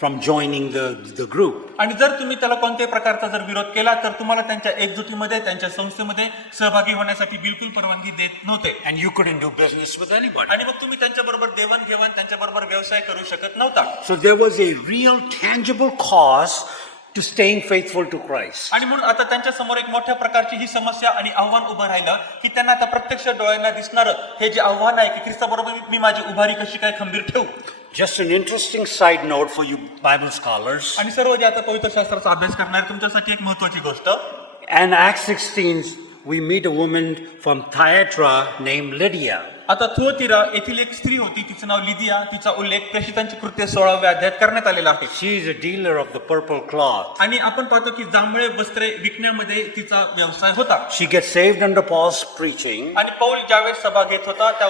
from joining the group. आणि जर तुम्ही त्याला कोणत्याही प्रकारचा जर विरोध केला तर तुम्हाला त्यांच्या एकजुटीमध्ये त्यांच्या संस्थेमध्ये सहभागी होण्यासाठी बिलकुल परवानगी देत नव्हते. And you couldn't do business with anybody. आणि मग तुम्ही त्यांच्याबरोबर देवाणघेवाण त्यांच्याबरोबर व्यवसाय करू शकत नव्हता. So there was a real tangible cost to staying faithful to Christ. आणि म्हणून आता त्यांच्या समोर एक मोठ्या प्रकारची ही समस्या आणि आव्हान उभं राहिलं की त्यांना आता प्रत्यक्ष डोळ्यांना दिसणारं हे जे आव्हान आहे की ख्रिस्ताबरोबर मी माझी उभारी कशी काय खंबीर ठेवू. Just an interesting side note for you Bible scholars. आणि सर्व जे आता पवित्र शास्त्राचा अभ्यास करणारे तुमच्यासाठी एक महत्वाची गोष्ट. And Acts 16, we meet a woman from Thyatira named Lydia. आता थुअतिरा येथील एक स्त्री होती, तिचं नाव लिदिया. तिचा उल्लेख प्रेषितांची कृत्य 16व्या अध्यायात करण्यात आलेला आहे. She is a dealer of the purple cloth. आणि आपण पाहतो की जांभळे वस्त्रे विकण्यामध्ये तिचा व्यवसाय होता. She gets saved under Paul's preaching. आणि पौल ज्यावेळेस सभा घेत होता त्या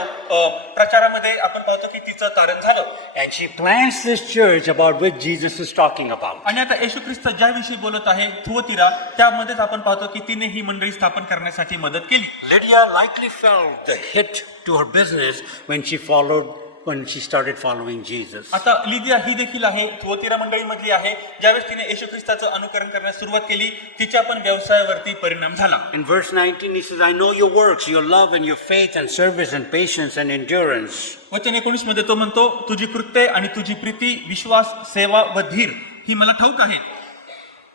प्रचारामध्ये आपण पाहतो की तिचं तारण झालं. And she plants this church about which Jesus is talking about. आणि आता येशू ख्रिस्त ज्याविषयी बोलत आहे थुअतिरा त्यामध्येच आपण पाहतो की तिने ही मंडळी स्थापन करण्यासाठी मदत केली. Lydia likely felt the hit to her business when she started following Jesus. आता लिदिया ही देखील आहे थुअतिरा मंडळीमधली आहे. ज्यावेळेस तिने येशू ख्रिस्ताचं अनुकरण करण्यास सुरुवात केली तिच्या पण व्यवसायावरती परिणाम झाला. In verse 19 he says, I know your works, your love and your faith and service and patience and endurance. वचन 19 मध्ये तो म्हणतो तुझी कृत्ये आणि तुझी प्रीती, विश्वास, सेवा व धीर ही मला ठाऊक आहे.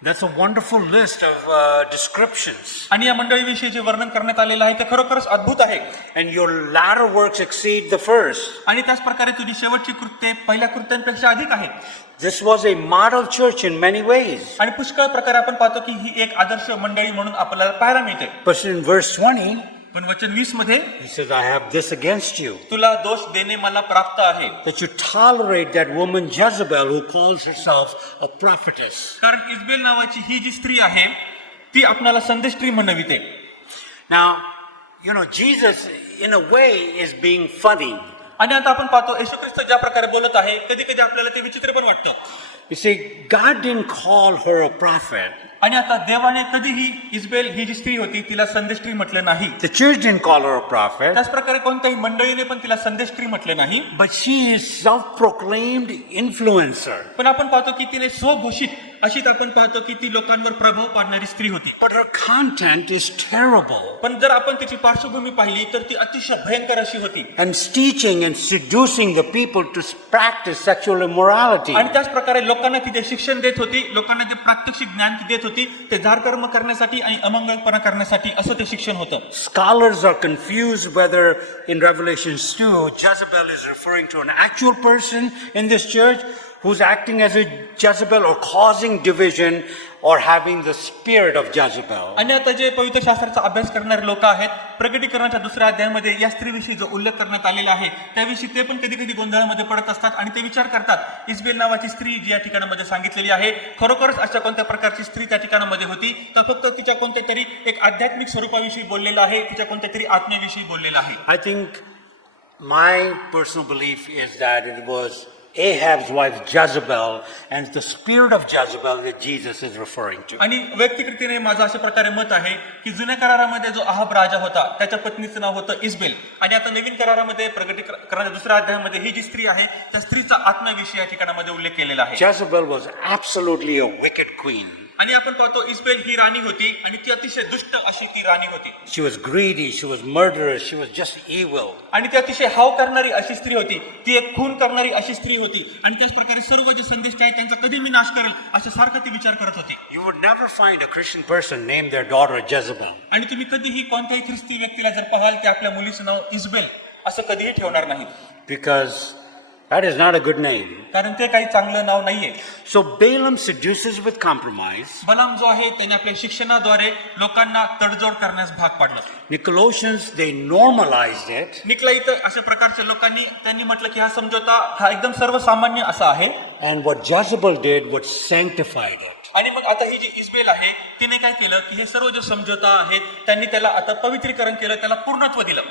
That's a wonderful list of descriptions. आणि या मंडळीविषयी जे वर्णन करण्यात आलेलं आहे ते खरोखरच अद्भुत आहे. And your latter works exceed the first. आणि त्याच प्रकारे तुझी शेवटची कृत्ये पहिल्या कृत्यांपेक्षा अधिक आहेत. This was a model church in many ways. आणि पुष्कळ प्रकारे आपण पाहतो की ही एक आदर्श मंडळी म्हणून आपल्याला पाहायला मिळते. But in verse 20 पण वचन 20 मध्ये he says, I have this against you, तुला दोष देणे मला प्राप्त आहे. that you tolerate that woman Jezebel who calls herself a prophetess. कारण इजबेल नावाची ही जी स्त्री आहे ती आपल्याला संदेष्ट्री म्हणविते. Now, Jesus in a way is being funny. आणि आता आपण पाहतो येशू ख्रिस्त ज्या प्रकारे बोलत आहे कधी कधी आपल्याला ते विचित्र पण वाटतं. You see, God didn't call her a prophet. आणि आता देवाने कधीही इजबेल ही जी स्त्री होती तिला संदेष्ट्री म्हटलं नाही. The church didn't call her a prophet, त्याच प्रकारे कोणत्याही मंडळीने पण तिला संदेष्ट्री म्हटलं नाही. but she is self-proclaimed influencer. पण आपण पाहतो की तिने स्वघोषित अशीच आपण पाहतो की ती लोकांवर प्रभाव पाडणारी स्त्री होती. But her content is terrible. पण जर आपण तिची पार्श्वभूमी पाहिली तर ती अतिशय भयंकर अशी होती. And teaching and seducing the people to practice sexual immorality. आणि त्याच प्रकारे लोकांना ती जे शिक्षण देत होती, लोकांना जे प्रात्यक्षिक ज्ञान ती देत होती, ते धारकर्म करण्यासाठी आणि अमंगळपणा करण्यासाठी असं ते शिक्षण होतं. Scholars are confused whether in Revelation 2, Jezebel is referring to an actual person in this church who's acting as a Jezebel or causing division or having the spirit of Jezebel. आणि आता जे पवित्र शास्त्राचा अभ्यास करणारे लोक आहेत, प्रकटीकरणाच्या 2ऱ्या अध्यायामध्ये या स्त्रीविषयी जो उल्लेख करण्यात आलेला आहे त्याविषयी ते पण कधी कधी गोंधळामध्ये पडत असतात आणि ते विचार करतात इजबेल नावाची स्त्री जी या ठिकाणामध्ये सांगितलेली आहे खरोखरच अशा कोणत्या प्रकारची स्त्री त्या ठिकाणामध्ये होती का फक्त तिच्या कोणत्या तरी एक आध्यात्मिक स्वरूपाविषयी बोललेलं आहे, तिच्या कोणत्या तरी आत्मेविषयी बोललेलं आहे. I think my personal belief is that it was Ahab's wife Jezebel and the spirit of Jezebel that Jesus is referring to. आणि व्यक्तिगतरीत्याने माझं अशा प्रकारे मत आहे की जुन्या करारामध्ये जो अहाब राजा होता त्याच्या पत्नीचं नाव होतं इजबेल आणि आता नवीन करारामध्ये प्रकटीकरणाच्या 2ऱ्या अध्यायामध्ये ही जी स्त्री आहे त्या स्त्रीचा आत्म्याविषयी या ठिकाणामध्ये उल्लेख केलेला आहे. Jezebel was absolutely a wicked queen. आणि आपण पाहतो इजबेल ही राणी होती आणि ती अतिशय दुष्ट अशी ती राणी होती. She was greedy, she was murderous, she was just evil. आणि ती अतिशय हाव करणारी अशी स्त्री होती, ती एक खून करणारी अशी स्त्री होती आणि त्याच प्रकारे सर्व जे संदेश आहेत त्यांचा कधी मी नाश करेल अशा सारखा ती विचार करत होती. You would never find a Christian person name their daughter Jezebel. आणि तुम्ही कधीही कोणत्याही ख्रिस्ती व्यक्तीला जर पाहाल की आपल्या मुलीचं नाव इजबेल असं कधीही ठेवणार नाही, Because that is not a good name. कारण ते काही चांगलं नाव नाहीये. So Balaam seduces with compromise. बलाम जो आहे त्याने आपल्या शिक्षणाद्वारे लोकांना तडजोड करण्यास भाग पाडलं. Nicolaitans, they normalized it. निकला इथं अशा प्रकारच्या लोकांनी त्यांनी म्हटलं की हा समझोता हा एकदम सर्वसामान्य असा आहे. And what Jezebel did was sanctified it. आणि मग आता ही जी इजबेल आहे तिने काय केलं की हे सर्व जे समझोता आहे त्यांनी त्याला आता पवित्रीकरण केलं, त्याला पूर्णत्व दिलं.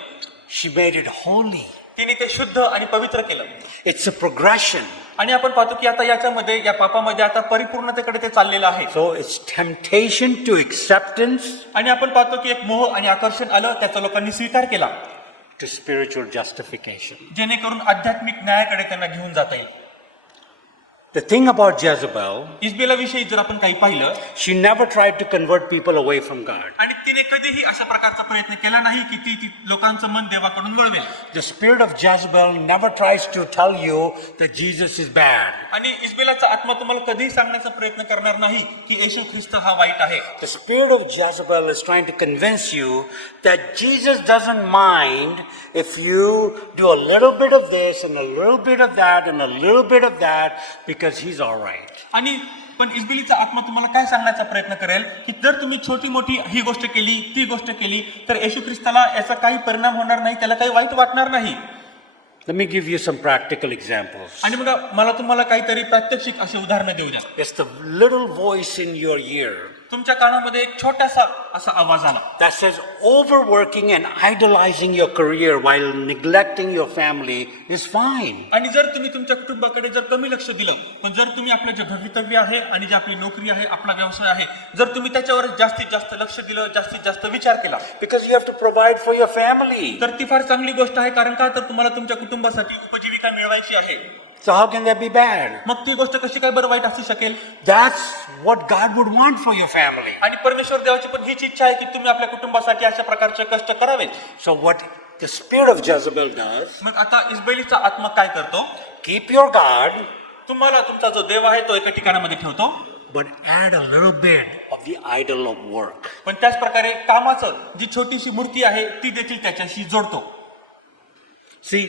She made it holy. तिने ते शुद्ध आणि पवित्र केलं. It's a progression. आणि आपण पाहतो की आता याच्यामध्ये या पापामध्ये आता परिपूर्णतेकडे ते चाललेलं आहे. So it's temptation to acceptance, आणि आपण पाहतो की एक मोह आणि आकर्षण आलं, त्याचा लोकांनी स्वीकार केला to spiritual justification. जेणेकरून आध्यात्मिक न्यायाकडे त्यांना घेऊन जाता येईल. The thing about Jezebel, इजबेलाविषयी जर आपण काही पाहिलं, she never tried to convert people away from God. आणि तिने कधीही अशा प्रकारचा प्रयत्न केला नाही की ती लोकांचं मन देवाकडून वळवेल. The spirit of Jezebel never tries to tell you that Jesus is bad. आणि इजबेलाचा आत्मा तुम्हाला कधीही सांगण्याचा प्रयत्न करणार नाही की येशू ख्रिस्त हा वाईट आहे. The spirit of Jezebel is trying to convince you that Jesus doesn't mind if you do a little bit of this and a little bit of that and a little bit of that because he's all right. आणि पण इजबेलीचा आत्मा तुम्हाला काय सांगण्याचा प्रयत्न करेल की जर तुम्ही छोटी मोठी ही गोष्ट केली ती गोष्ट केली तर येशू ख्रिस्ताला याचा काही परिणाम होणार नाही, त्याला काही वाईट वाटणार नाही. Let me give you some practical examples. आणि मग मला तुम्हाला काहीतरी प्रात्यक्षिक असे उदाहरणं देऊ द्या. It's the little voice in your ear तुमच्या कानामध्ये एक छोटासा असा आवाज आला that says overworking and idolizing your career while neglecting your family is fine. आणि जर तुम्ही तुमच्या कुटुंबाकडे जर कमी लक्ष दिलं, पण जर तुम्ही आपलं जे भवितव्य आहे आणि जी आपली नोकरी आहे, आपला व्यवसाय आहे, जर तुम्ही त्याच्यावर जास्तीत जास्त लक्ष दिलं, जास्तीत जास्त विचार केला, Because you have to provide for your family. तर ती फार चांगली गोष्ट आहे. कारण का तर तुम्हाला तुमच्या कुटुंबासाठी उपजीविका मिळवायची आहे. So how can that be bad? मग ती गोष्ट कशी काय बरं वाईट असू शकेल? That's what God would want for your family. आणि परमेश्वर देवाची पण हीच इच्छा आहे की तुम्ही आपल्या कुटुंबासाठी अशा प्रकारचे कष्ट करावेत. So what the spirit of Jezebel does, मग आता इजबेलीचा आत्मा काय करतो? keep your God, तुम्हाला तुमचा जो देव आहे तो एका ठिकाणामध्ये ठेवतो, but add a little bit of the idol of work. पण त्याच प्रकारे कामाचं जी छोटीशी मूर्ती आहे ती देखील त्याच्याशी जोडतो. See,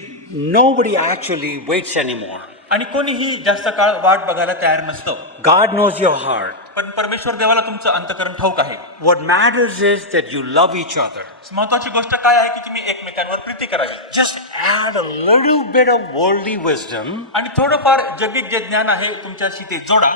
nobody actually waits anymore. आणि कोणीही जास्त काळ वाट बघायला तयार नसतं. God knows your heart. पण परमेश्वर देवाला तुमचं अंतःकरण ठाऊक आहे. What matters is that you love each other. महत्वाची गोष्ट काय आहे की तुम्ही एकमेकांवर प्रीती करावी. Just add a little bit of worldly wisdom. आणि थोडंफार जगिक जे ज्ञान आहे तुमच्याशी ते जोडा.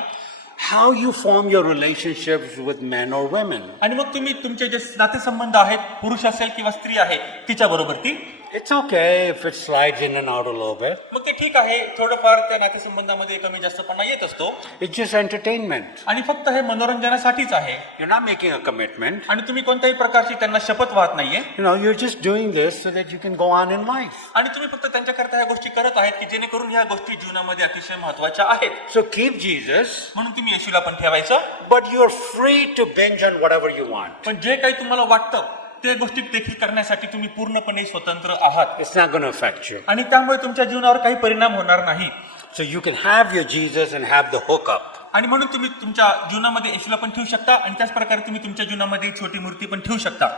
How you form your relationships with men or women. आणि मग तुम्ही तुमचे जे नातेसंबंध आहेत, पुरुष असेल किंवा स्त्री आहे तिच्या बरोबर ती It's okay if it slides in and out a little bit. मग ते ठीक आहे, थोडंफार त्या नातेसंबंधामध्ये कमी जास्तपणा येत असतो It's just entertainment. आणि फक्त हे मनोरंजनासाठीच आहे You're not making a commitment. आणि तुम्ही कोणत्याही प्रकारची त्यांना शपथ वाहत नाहीये You're just doing this so that you can go on in life. आणि तुम्ही फक्त त्यांच्याकरता ह्या गोष्टी करत आहेत की जेणेकरून ह्या गोष्टी जीवनामध्ये अतिशय महत्वाच्या आहेत. So keep Jesus, म्हणून तुम्ही येशूला पण ठेवायचं, but you're free to binge on whatever you want. पण जे काही तुम्हाला वाटतं त्या गोष्टी देखील करण्यासाठी तुम्ही पूर्णपणे स्वतंत्र आहात It's not going to affect you. आणि त्यामुळे तुमच्या जीवनावर काही परिणाम होणार नाही. So you can have your Jesus and have the hookup. आणि म्हणून तुम्ही तुमच्या जीवनामध्ये येशूला पण ठेवू शकता आणि त्याच प्रकारे तुम्ही तुमच्या जीवनामध्ये छोटी मूर्ती पण ठेवू शकता.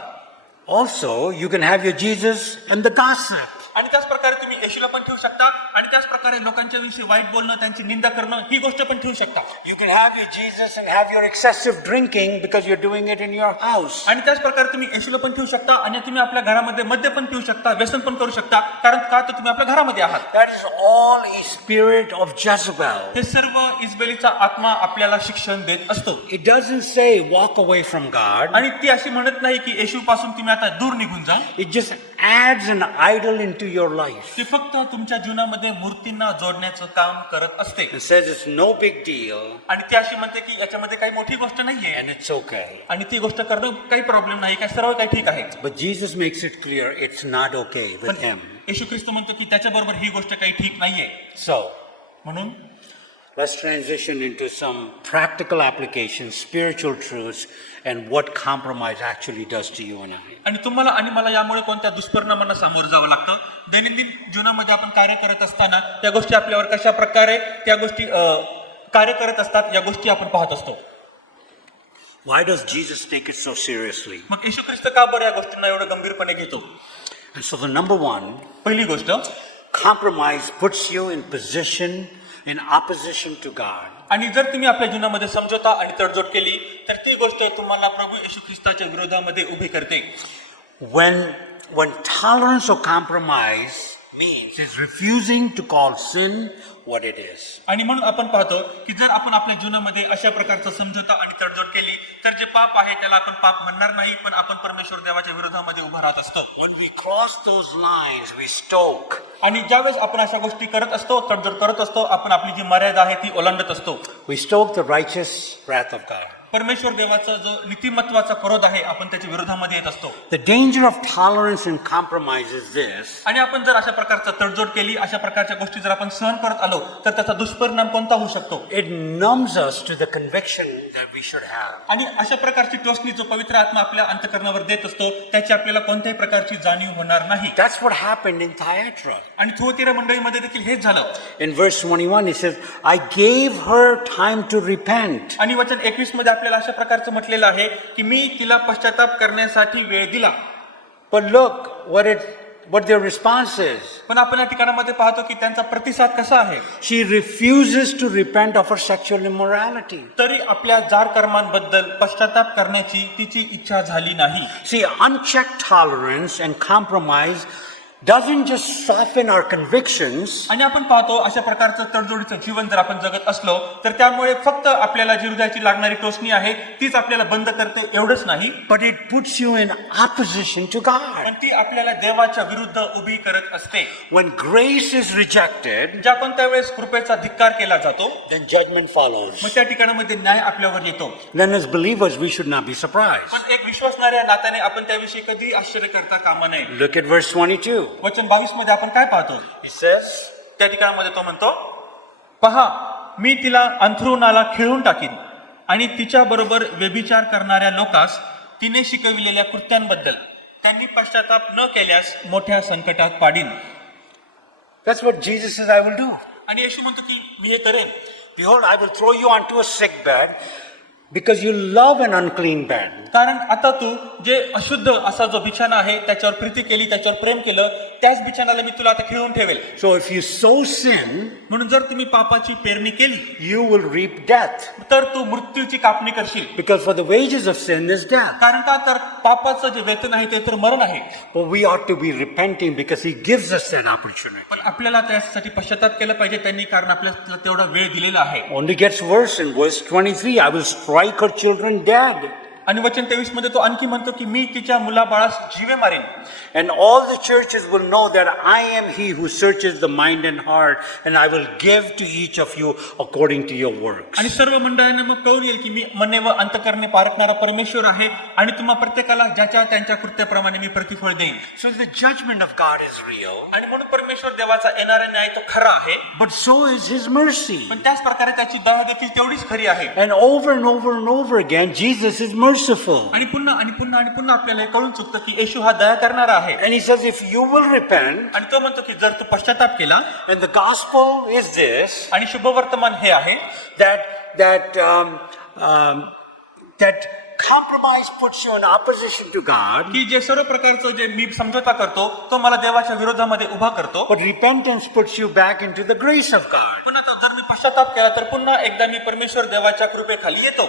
Also, you can have your Jesus and the gossip. आणि त्याच प्रकारे तुम्ही येशूला पण ठेवू शकता आणि त्याच प्रकारे लोकांच्या विषयी वाईट बोलणं, त्यांची निंदा करणं ही गोष्ट पण ठेवू शकता. You can have your Jesus and have your excessive drinking because you're doing it in your house. आणि त्याच प्रकारे तुम्ही येशूला पण ठेवू शकता आणि तुम्ही आपल्या घरामध्ये मद्य पण पिऊ शकता, व्यसन पण करू शकता, कारण का तर तुम्ही आपल्या घरामध्ये आहात. That is all a spirit of Jezebel. हे सर्व इस्बेलीचा आत्मा आपल्याला शिक्षण देत असतो. It doesn't say walk away from God. आणि ती अशी म्हणत नाही की येशू पासून तुम्ही आता दूर निघून जा. It just adds an idol into your life. ती फक्त तुमच्या जीवनामध्ये मूर्तींना जोडण्याचं काम करत असते. It says it's no big deal आणि ती अशी म्हणते की याच्यामध्ये काही मोठी गोष्ट नाहीये and it's okay. आणि ती गोष्ट करणं काही प्रॉब्लेम नाही, काय सर्व काही ठीक आहे. But Jesus makes it clear it's not okay with पण him. येशू ख्रिस्त म्हणतो की त्याच्याबरोबर ही गोष्ट काही ठीक नाहीये. So, म्हणून let's transition into some practical applications, spiritual truths, and what compromise actually does to you and I. आणि तुम्हाला आणि मला यामुळे कोणत्या दुष्परिणामांना सामोरं जावं लागतं, दैनंदिन जीवनामध्ये आपण कार्य करत असताना त्या गोष्टी आपल्यावर कशा प्रकारे त्या गोष्टी कार्य करत असतात या गोष्टी आपण पाहत असतो. Why does Jesus take it so seriously? मग येशू ख्रिस्त का बरं या गोष्टींना एवढं गंभीरपणे घेतो? And so the number one, पहिली गोष्ट, compromise puts you in position in opposition to God. आणि जर तुम्ही आपल्या जीवनामध्ये समझोता आणि तडजोड केली तर ती गोष्ट तुम्हाला प्रभू येशू ख्रिस्ताच्या विरोधामध्ये उभी करते. When tolerance or compromise means is refusing to call sin what it is. आणि म्हणून आपण पाहतो की जर आपण आपल्या जीवनामध्ये अशा प्रकारचा समझोता आणि तडजोड केली तर जे पाप आहे त्याला आपण पाप म्हणणार नाही, पण आपण परमेश्वर देवाच्या विरोधामध्ये उभा राहत असतो. When we cross those lines, we stoke. आणि ज्यावेळेस आपण अशा गोष्टी करत असतो, तडजोड करत असतो, आपण आपली जी मर्यादा आहे ती ओलांडत असतो. We stoke the righteous wrath of God. परमेश्वर देवाचा जो नीतिमत्वाचा क्रोध आहे आपण त्याच्या विरोधामध्ये येत असतो. The danger of tolerance and compromise is this. आणि आपण जर अशा प्रकारचा तडजोड केली, अशा प्रकारच्या गोष्टी जर आपण सहन करत आलो तर त्याचा दुष्परिणाम कोणता होऊ शकतो? It numbs us to the conviction that we should have. आणि अशा प्रकारची टोचणी जो पवित्र आत्मा आपल्या अंतःकरणावर देत असतो त्याची आपल्याला कोणत्याही प्रकारची जाणीव होणार नाही. That's what happened in Thyatira. आणि थुआतीरा मंडळीमध्ये देखील हेच झालं. In verse 21 it says, I gave her time to repent. आणि वचन 21 मध्ये आपल्याला अशा प्रकारचं म्हटलेलं आहे की मी तिला पश्चाताप करण्यासाठी वेळ दिला. But look what their response is. पण आपण या ठिकाणामध्ये पाहतो की त्यांचा प्रतिसाद कसा आहे. She refuses to repent of her sexual immorality. तरी आपल्या जार कर्मांबद्दल पश्चाताप करण्याची तिची इच्छा झाली नाही. See, unchecked tolerance and compromise doesn't just soften our convictions, आणि आपण पाहतो अशा प्रकारचं तडजोडीचं जीवन जर आपण जगत असलो तर त्यामुळे फक्त आपल्याला जी हृदयाची लागणारी टोचणी आहे तीच आपल्याला बंद करते एवढंच नाही, but it puts you in opposition to God. पण ती आपल्याला देवाच्या विरुद्ध उभी करत असते. When grace is rejected, ज्या कोणत्या वेळेस कृपेचा धिक्कार केला जातो then judgment follows. मग त्या ठिकाणामध्ये न्याय आपल्यावर येतो. Then as believers, we should not be surprised. पण एक विश्वासणाऱ्या नात्याने आपण त्याविषयी कधी आश्चर्य करता कामा नये. Look at verse 22. वचन 22 मध्ये आपण काय पाहतो? He says, त्या ठिकाणामध्ये तो म्हणतो, पहा मी तिला अंथरुणाला खिळून टाकीन आणि तिच्या बरोबर व्यभिचार करणाऱ्या लोकांस तिने शिकविलेल्या कृत्यांबद्दल त्यांनी पश्चाताप न केल्यास मोठ्या संकटात पाडीन. that's what Jesus says I will do. आणि येशू म्हणतो की मी हे करेन. Behold, I will throw you onto a sick bed because you love an unclean bed. कारण आता तू जे अशुद्ध असा जो बिछाना आहे त्याच्यावर प्रीती केली, त्याच्यावर प्रेम केलं, त्याच बिछानाला मी तुला आता खिळून ठेवेल. So if you sow sin, म्हणून जर तुम्ही पापाची पेरणी केली you will reap death. तर तू मृत्यूची कापणी करशील. Because for the wages of sin is death. कारण का तर पापाचं जे वेतन आहे ते तर मरण आहे. But we ought to be repenting because he gives us that opportunity. पण आपल्याला त्यासाठी पश्चाताप केलं पाहिजे त्यांनी, कारण आपल्याला तेवढा वेळ दिलेला आहे. Only gets worse in verse 23. I will strike her children dead. आणि वचन 23 मध्ये तो आणखी म्हणतो की मी तिच्या मुलाबाळास जीवे मारेन. And all the churches will know that I am he who searches the mind and heart, and I will give to each of you according to your works. आणि सर्व मंडळांना मग कळून येईल की मी मने व अंतकरणे पारखणारा परमेश्वर आहे आणि तुम्हा प्रत्येकाला ज्याच्या त्यांच्या कृत्याप्रमाणे मी प्रतिफळ देईन. So the judgment of God is real, आणि म्हणून परमेश्वर देवाचा येणारा न्याय तो खरा आहे, but so is his mercy. पण त्याच प्रकारे त्याची दया देखील तेवढीच खरी आहे. And over again, Jesus is merciful. आणि पुन्हा आणि पुन्हा आणि पुन्हा आपल्याला हे कळून चुकतं की येशू हा दया करणारा आहे. And he says, if you will repent, आणि तो म्हणतो की जर तू पश्चाताप केला, and the gospel is this, आणि शुभवर्तमान हे आहे that compromise puts you in opposition to God, की जे सर्व प्रकारचं जे मी समझोता करतो तो मला देवाच्या विरोधामध्ये उभा करतो, but repentance puts you back into the grace of God. पण आता जर मी पश्चाताप केला तर पुन्हा एकदा मी परमेश्वर देवाच्या कृपेखाली येतो.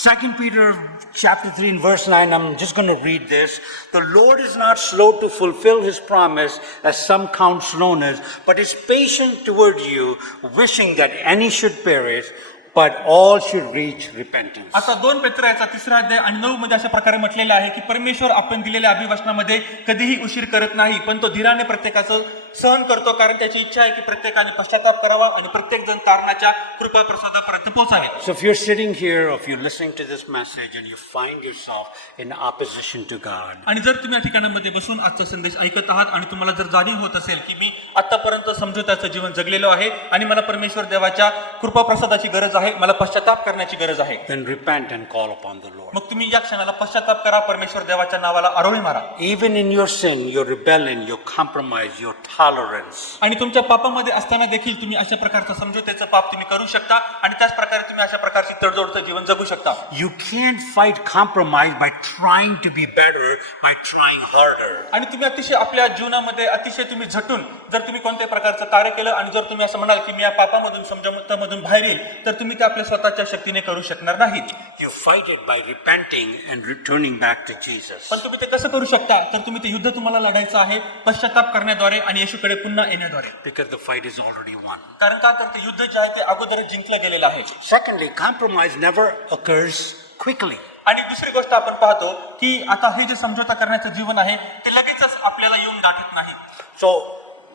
2 Peter chapter 3 and verse 9, I'm just going to read this. The Lord is not slow to fulfill his promise, as some count slowness, but is patient toward you, wishing that any should perish, but all should reach repentance. आता 2 पेत्राचा 3 अध्याय आणि 9 मध्ये अशा प्रकारे म्हटलेलं आहे की परमेश्वर आपण दिलेल्या अभिवचनामध्ये कधीही उशीर करत नाही, पण तो धीराने प्रत्येकाचं सहन करतो, कारण त्याची इच्छा आहे की प्रत्येकाने पश्चाताप करावा आणि प्रत्येक जण तारणाच्या कृपा प्रसादापर्यंत पोहोचावे. So if you're sitting here, or if you're listening to this message and you find yourself in opposition to God, आणि जर तुम्ही या ठिकाणामध्ये बसून आजचा संदेश ऐकत आहात आणि तुम्हाला जर जाणीव होत असेल की मी आतापर्यंत समझोत्याचं जीवन जगलेलो आहे आणि मला परमेश्वर देवाच्या कृपा प्रसादाची गरज आहे, मला पश्चाताप करण्याची गरज आहे, then repent and call upon the Lord. मग तुम्ही या क्षणाला पश्चाताप करा, परमेश्वर देवाच्या नावाला आरोळी मारा. Even in your sin, your rebellion, your compromise, your tolerance, आणि तुमच्या पापामध्ये असताना देखील तुम्ही अशा प्रकारचं समझोत्याचं पाप तुम्ही करू शकता आणि त्याच प्रकारे तुम्ही अशा प्रकारची तडजोडचं जीवन जगू शकता. you can't fight compromise by trying to be better, by trying harder. आणि तुम्ही अतिशय आपल्या जीवनामध्ये अतिशय तुम्ही झटून जर तुम्ही कोणत्याही प्रकारचं कार्य केलं आणि जर तुम्ही असं म्हणाल की मी या पापामधून समझोत्यामधून बाहेर येईल, तर तुम्ही ते आपल्या स्वतःच्या शक्तीने करू शकणार नाहीत. You fight it by repenting and returning back to Jesus. पण तुम्ही ते कसं करू शकता, तर तुम्ही ते युद्ध तुम्हाला लढायचं आहे पश्चाताप करण्याद्वारे आणि येशूकडे पुन्हा येण्याद्वारे. Because the fight is already won. कारण का, तर ते युद्ध जे आहे ते अगोदरच जिंकलं गेलेलं आहे. Secondly, compromise never occurs quickly. आणि दुसरी गोष्ट आपण पाहतो की आता हे जे समझोता करण्याचं जीवन आहे ते लगेचच आपल्याला येऊन गाठत नाही. So,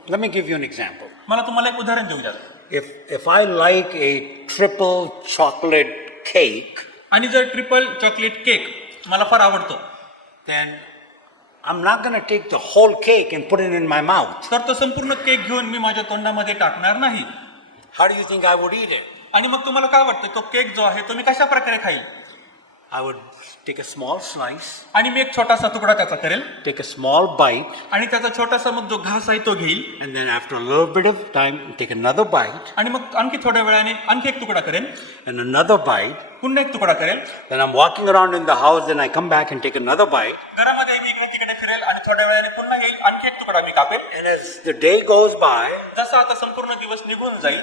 let me give you an example. मला तुम्हाला एक उदाहरण देऊ द्या. If I like a triple chocolate cake, आणि जर ट्रिपल चॉकलेट केक मला फार आवडतो, then I'm not going to take the whole cake and put it in my mouth. तर तो संपूर्ण केक घेऊन मी माझ्या तोंडामध्ये टाकणार नाही. How do you think I would eat it? आणि मग तुम्हाला काय वाटतं तो केक जो आहे तो मी कशा प्रकारे खाईल? I would take a small slice, आणि मी एक छोटासा तुकडा त्याचा करेल take a small bite, आणि त्याचा छोटासा मग जो घास आहे तो घेईल and then after a little bit of time, take another bite, आणि मग आणखी थोड्या वेळाने आणखी एक तुकडा करेल, and another bite. पुन्हा एक तुकडा करेल. Then I'm walking around in the house, then I come back and take another bite. घरामध्ये मी इकडे तिकडे फिरेल आणि थोड्या वेळाने पुन्हा येईल, आणखी एक तुकडा मी कापेल. And as the day goes by, जसा आता संपूर्ण दिवस निघून जाईल,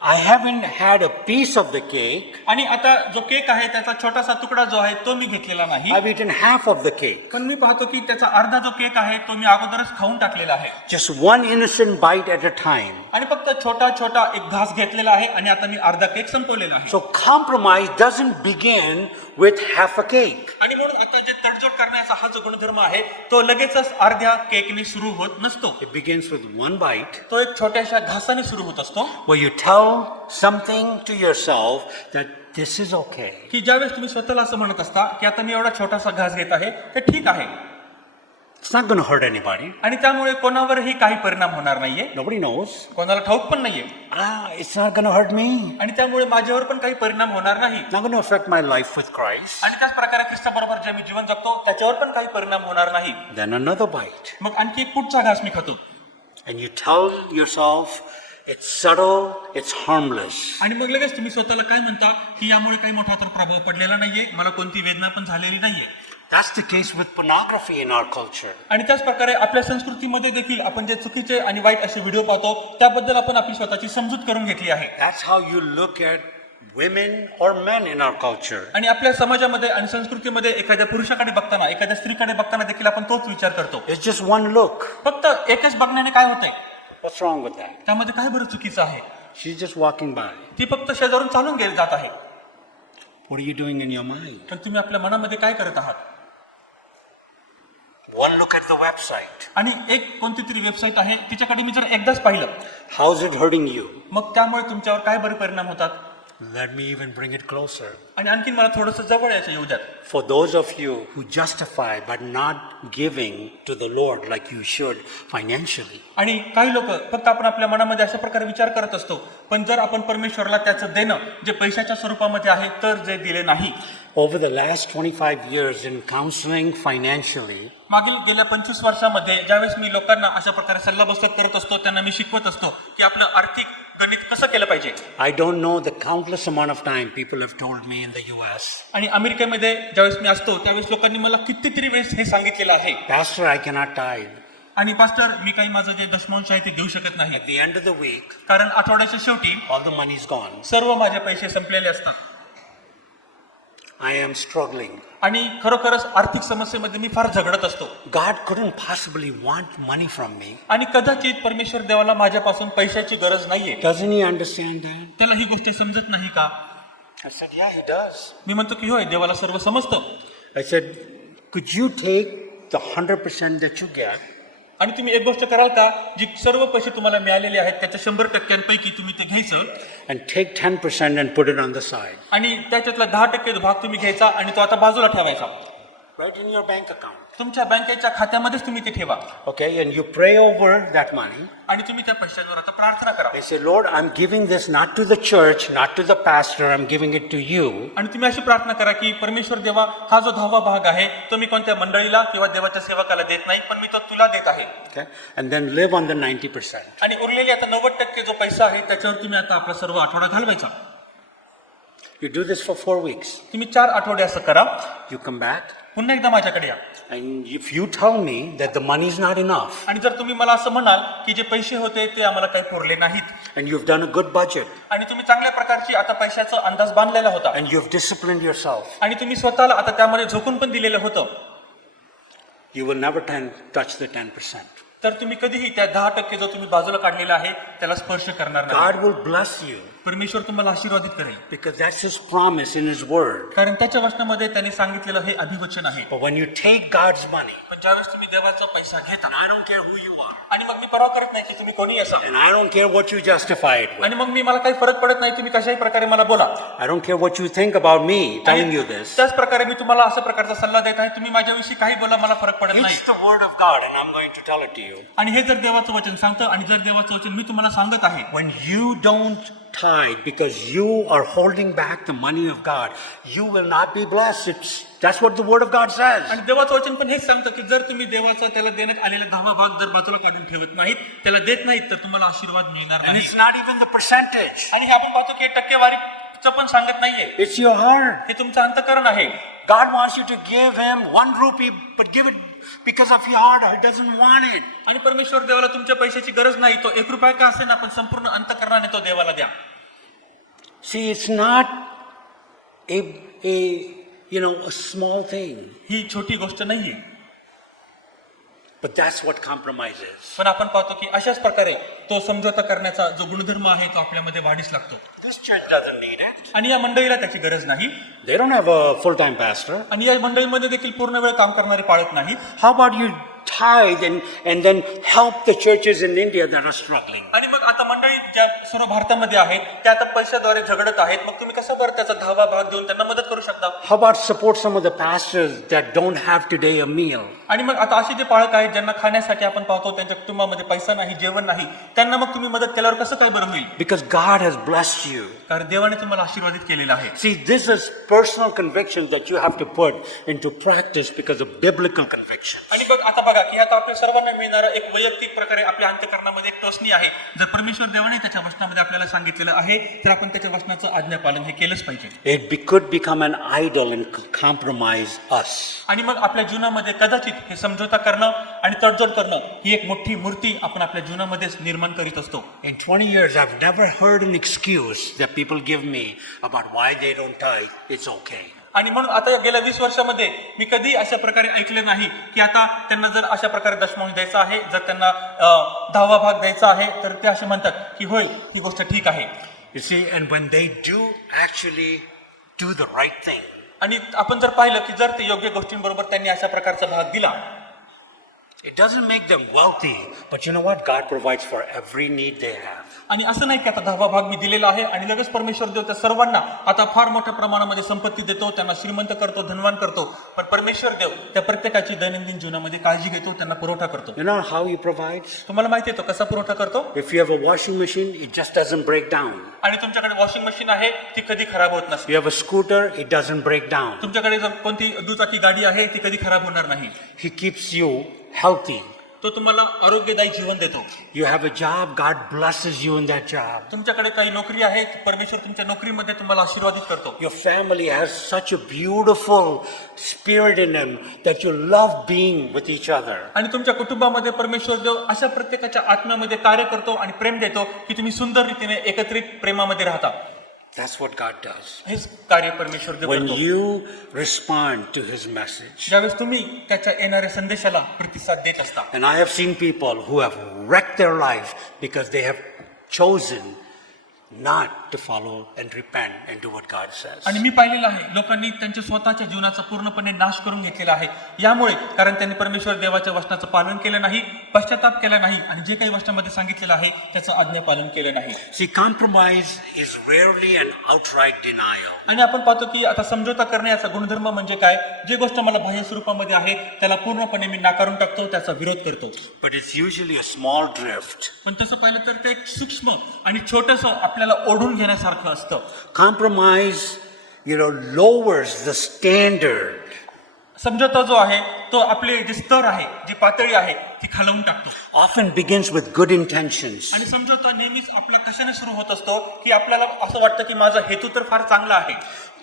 I haven't had a piece of the cake. आणि आता जो केक आहे त्याचा छोटासा तुकडा जो आहे तो मी घेतलेला नाही, I've eaten half of the cake. पण मी पाहतो की त्याचा अर्धा जो केक आहे तो मी अगोदरच खाऊन टाकलेला आहे. Just one innocent bite at a time. आणि फक्त छोटा छोटा एक घास घेतलेला आहे आणि आता मी अर्धा केक संपवलेला आहे. So compromise doesn't begin with half a cake. आणि म्हणून आता जे तडजोड करण्याचा हा जो गुणधर्म आहे तो लगेचच अर्ध्या केकने सुरू होत नसतो. It begins with one bite, तो एक छोट्याशा घासाने सुरू होत असतो, where you tell something to yourself that this is okay. की ज्यावेळेस तुम्ही स्वतःला असं म्हणत असता की आता मी एवढा छोटासा घास घेत आहे ते ठीक आहे It's not going to hurt anybody. आणि त्यामुळे कोणावरही काही परिणाम होणार नाहीये, Nobody knows. कोणाला ठाऊक पण नाहीये, It's not going to hurt me. आणि त्यामुळे माझ्यावर पण काही परिणाम होणार नाही. It's not going to affect my life with Christ. आणि त्याच प्रकारे ख्रिस्ताबरोबर जे मी जीवन जगतो त्याच्यावर पण काही परिणाम होणार नाही. Then another bite. मग आणखी एक पुढचा घास मी खातो And you tell yourself, it's subtle, it's harmless. आणि मग लगेच तुम्ही स्वतःला काय म्हणता की यामुळे काही मोठा तर प्रभाव पडलेला नाहीये, मला कोणती वेदना पण झालेली नाहीये. That's the case with pornography in our culture. आणि त्याच प्रकारे आपल्या संस्कृतीमध्ये देखील आपण जे चुकीचे आणि वाईट असे व्हिडिओ पाहतो त्याबद्दल आपण आपली स्वतःची समजूत करून घेतली आहे. That's how you look at women or men in our culture. आणि आपल्या समाजामध्ये आणि संस्कृतीमध्ये एखाद्या पुरुषाकडे बघताना एखाद्या स्त्रीकडे बघताना देखील आपण तोच विचार करतो. It's just one look. फक्त एकच बघण्याने काय होतंय, What's wrong with that? त्यामध्ये काय बरं चुकीचं आहे? She's just walking by. ती फक्त शेजारून चालून जात आहे. What are you doing in your mind? पण तुम्ही आपल्या मनामध्ये काय करत आहात? One look at the website. आणि एक कोणती तरी वेबसाईट आहे तिच्याकडे मी जर एकदाच पाहिलं, How's it hurting you? मग त्यामुळे तुमच्यावर काय बरे परिणाम होतात? Let me even bring it closer. आणि आणखीन मला थोडंसं जवळ यायचं येऊ द्यात. For those of you who justify but not giving to the Lord like you should financially, आणि काही लोक फक्त आपण आपल्या मनामध्ये अशा प्रकारे विचार करत असतो, पण जर आपण परमेश्वरला त्याचं देणं जे पैशाच्या स्वरूपामध्ये आहे तर जे दिले नाही. over the last 25 years in counseling financially, मागील गेल्या 25 वर्षामध्ये ज्यावेळेस मी लोकांना अशा प्रकारे सल्लामसलत करत असतो, त्यांना मी शिकवत असतो की आपलं आर्थिक गणित कसं केलं पाहिजे. I don't know the countless amount of time people have told me in the US, आणि अमेरिकेमध्ये ज्यावेळेस मी असतो त्यावेळेस लोकांनी मला कितीतरी वेळेस हे सांगितलेलं आहे, Pastor, I cannot tithe. आणि पास्टर मी काही माझं जे दशमांश आहे ते देऊ शकत नाही, At the end of the week, कारण आठवड्याच्या शेवटी all the money's gone. सर्व माझे पैसे संपलेले असतात. I am struggling. आणि खरोखरच आर्थिक समस्येमध्ये मी फार झगडत असतो. God couldn't possibly want money from me. आणि कदाचित परमेश्वर देवाला माझ्यापासून पैशाची गरज नाहीये. Doesn't he understand that? त्याला ही गोष्ट समजत नाही का? I said, yeah, he does. मी म्हणतो की होय, देवाला सर्व समजतं. I said, could you take the 100% that you get आणि तुम्ही एक गोष्ट कराल का, जी सर्व पैसे तुम्हाला मिळालेले आहेत त्याच्या 100% तुम्ही ते घ्यायचं and take 10% and put it on the side, आणि त्याच्यातला 10% भाग तुम्ही घ्यायचा आणि तो आता बाजूला ठेवायचा. right in your bank account. तुमच्या बँकेच्या खात्यामध्येच तुम्ही ते ठेवा Okay, and you pray over that money. आणि तुम्ही त्या पैशांवर आता प्रार्थना करा. They say, Lord, I'm giving this not to the church, not to the pastor, I'm giving it to you. आणि तुम्ही अशी प्रार्थना करा की परमेश्वर देवा, हा जो 10वा भाग आहे तो मी कोणत्या मंडळीला किंवा देवाच्या सेवकाला देत नाही, पण मी तो तुला देत आहे. Okay, and then live on the 90%. आणि उरलेली आता 90% जो पैसा आहे त्याच्यावर तुम्ही आता आपला सर्व आठवडा घालवायचा. You do this for 4 weeks. तुम्ही 4 आठवडे असं करा. You come back, पुन्हा एकदा माझ्याकडे या. and if you tell me that the money is not enough, आणि जर तुम्ही मला असं म्हणाल की जे पैसे होते ते आम्हाला काही पुरले नाहीत, and you've done a good budget, आणि तुम्ही चांगल्या प्रकारची आता पैशाचा अंदाज बांधलेला होता, and you've disciplined yourself, आणि तुम्ही स्वतःला आता त्यामध्ये झोकून पण दिलेलं होतं, you will never touch the 10%. तर तुम्ही कधीही त्या 10% जो तुम्ही बाजूला काढलेला आहे त्याला स्पर्श करणार नाही. God will bless you परमेश्वर तुम्हाला आशीर्वादित करेल, because that's His promise in His Word. कारण त्याच्या वचनामध्ये त्यांनी सांगितलेलं हे अभिवचन आहे. But when you take God's money, पण ज्यावेळेस तुम्ही देवाचा पैसा घेता, and I don't care who you are, आणि मग मी परवा करत नाही की तुम्ही कोणी असा, and I don't care what you justify it with, आणि मग मी मला काही फरक पडत नाही तुम्ही कशाही प्रकारे मला बोला, I don't care what you think about me telling you this. त्याच प्रकारे मी तुम्हाला अशा प्रकारचा सल्ला देत आहे, तुम्ही माझ्याविषयी काही बोला, मला फरक पडत नाही. It's the Word of God, and I'm going to tell it to you. आणि हे जर देवाचं वचन सांगतं, आणि जर देवाचं वचन मी तुम्हाला सांगत आहे, When you don't tithe because you are holding back the money of God, you will not be blessed. That's what the Word of God says. आणि देवाचं वचन पण हेच सांगतं की जर तुम्ही देवाचा त्याला देण्यात आलेला 10वा भाग जर बाजूला काढून ठेवत नाहीत, त्याला देत नाहीत, तर तुम्हाला आशीर्वाद मिळणार And नाही. it's not even the percentage. आणि हे आपण पाहतो की हे टक्केवारीचं पण सांगत नाहीये, It's your heart. हे तुमचं अंतःकरण आहे. God wants you to give Him 1 rupee, but give it because of your heart. He doesn't want it. आणि परमेश्वर देवाला तुमच्या पैशाची गरज नाही, तो 1 रुपया का असेना पण संपूर्ण अंतःकरणाने तो देवाला द्या. See, it's not a small thing, ही छोटी गोष्ट नाहीये, but that's what compromise is. पण आपण पाहतो की अशाच प्रकारे तो समझोता करण्याचा जो गुणधर्म आहे तो आपल्यामध्ये वाढीस लागतो. This church doesn't need it. आणि या मंडळीला त्याची गरज नाही, They don't have a full-time pastor. आणि या मंडळीमध्ये देखील पूर्ण वेळ काम करणारे पाळत नाही. How about you tithe and then help the churches in India that are struggling? आणि मग आता मंडळी ज्या सर्व भारतामध्ये आहेत त्या आता पैशाद्वारे झगडत आहेत, मग तुम्ही कसं बरं त्याचा 10वा भाग देऊन त्यांना मदत करू शकता. How about support some of the pastors that don't have today a meal? आणि मग आता असे जे पाळक आहेत ज्यांना खाण्यासाठी आपण पाहतो त्यांच्या कुटुंबामध्ये पैसा नाही, जेवण नाही, त्यांना मग तुम्ही मदत केल्यावर कसं काय बरं होईल? Because God has blessed you. कारण देवाने तुम्हाला आशीर्वादित केलेलं आहे. See, this is personal convictions that you have to put into practice because of biblical convictions. आणि बघ आता बघा की आता आपल्या सर्वांना मिळणारं एक वैयक्तिक प्रकारे आपल्या अंतःकरणामध्ये एक टोचणी आहे. जर परमेश्वर देवाने त्याच्या वचनामध्ये आपल्याला सांगितलेलं आहे तर आपण त्याच्या वचनाचं आज्ञापालन हे केलंच पाहिजे. Could become an idol and compromise us. आणि मग आपल्या जीवनामध्ये कदाचित हे समझोता करणं आणि तडजोड करणं ही एक मोठी मूर्ती आपण आपल्या जीवनामध्येच निर्माण करीत असतो. In 20 years, I've never heard an excuse that people give me about why they don't tithe. It's okay. आणि म्हणून आता गेल्या 20 वर्षामध्ये मी कधी अशा प्रकारे ऐकले नाही की आता त्यांना जर अशा प्रकारे दशमांश द्यायचा आहे, जर त्यांना 10वा भाग द्यायचा आहे तर ते असे म्हणतात की होय ही गोष्ट ठीक आहे. You see, and when they do actually do the right thing. आणि आपण जर पाहिलं की जर ते योग्य गोष्टींबरोबर त्यांनी अशा प्रकारचा भाग दिला, It doesn't make them wealthy, but you know what? God provides for every need they have. आणि असं नाही की आता 10वा भाग मी दिलेला आहे आणि लगेच परमेश्वर देव त्या सर्वांना आता फार मोठ्या प्रमाणामध्ये संपत्ती देतो, त्यांना श्रीमंत करतो, धनवान करतो. पण परमेश्वर देव त्या प्रत्येकाची दैनंदिन जीवनामध्ये काळजी घेतो, त्यांना पुरवठा करतो. You know how He provides? तुम्हाला माहिती आहे तो कसा पुरवठा करतो? If you have a washing machine, it just doesn't break down. आणि तुमच्याकडे वॉशिंग मशीन आहे ती कधी खराब होत नसते. You have a scooter, it doesn't break down. तुमच्याकडे जर कोणती दुचाकी गाडी आहे ती कधी खराब होणार नाही. He keeps you healthy. तो तुम्हाला आरोग्यदायी जीवन देतो. You have a job, God blesses you in that job. तुमच्याकडे काही नोकरी आहे, परमेश्वर तुमच्या नोकरीमध्ये तुम्हाला आशीर्वादित करतो. Your family has such a beautiful spirit in them that you love being with each other. आणि तुमच्या कुटुंबामध्ये परमेश्वर देव अशा प्रत्येकाच्या आत्म्यामध्ये कार्य करतो आणि प्रेम देतो की तुम्ही सुंदर रीतीने एकत्रित प्रेमामध्ये राहता. That's what God does. हेच कार्य परमेश्वर देव When करतो. you respond to His message. ज्यावेळेस तुम्ही त्याच्या येणाऱ्या संदेशाला प्रतिसाद देत असता. And I have seen people who have wrecked their life because they have chosen not to follow and repent and do what God says. आणि मी पाहिलेलं आहे लोकांनी त्यांच्या स्वतःच्या जीवनाचा पूर्णपणे नाश करून घेतलेला आहे यामुळे, कारण त्यांनी परमेश्वर देवाच्या वचनाचं पालन केलं नाही, पश्चाताप केला नाही आणि जे काही वचनामध्ये सांगितलेलं आहे त्याचं आज्ञा पालन केलं नाही. See, compromise is rarely an outright denial. आणि आपण पाहतो की आता समझोता करण्याचा गुणधर्म म्हणजे काय? जे गोष्ट मला बाह्य स्वरूपामध्ये आहे त्याला पूर्णपणे मी नाकारून टाकतो, त्याचा विरोध करतो. But it's usually a small drift. पण तसं पाहिलं तर ते एक सूक्ष्म आणि छोटंसं आपल्याला ओढून घेण्यासारखं असतं. Compromise, lowers the standard. समझोता जो आहे तो आपले जे स्तर आहे, जी पातळी आहे ती खालवून टाकतो. Often begins with good intentions. आणि समझोता नेहमीच आपला कशाने सुरू होत असतो की आपल्याला असं वाटतं की माझा हेतू तर फार चांगला आहे,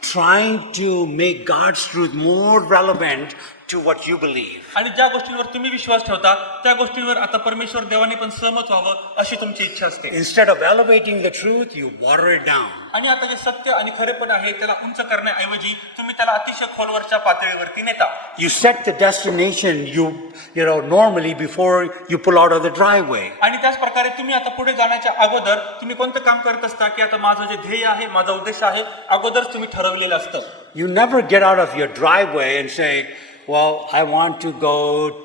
Trying to make God's truth more relevant to what you believe. आणि ज्या गोष्टींवर तुम्ही विश्वास ठेवता त्या गोष्टींवर आता परमेश्वर देवाने पण सहमत व्हावं अशी तुमची इच्छा असते. Instead of elevating the truth, you water it down. आणि आता जे सत्य आणि खरेपण आहे त्याला उंच करण्याऐवजी तुम्ही त्याला अतिशय खोलवरच्या पातळीवरती नेता. You set the destination normally before you pull out of the driveway. आणि त्याच प्रकारे तुम्ही आता पुढे जाण्याच्या अगोदर तुम्ही कोणतं काम करत असता की आता माझं जे ध्येय आहे, माझा उद्देश आहे, अगोदरच तुम्ही ठरवलेलं असतं. You never get out of your driveway and say, well, I want to go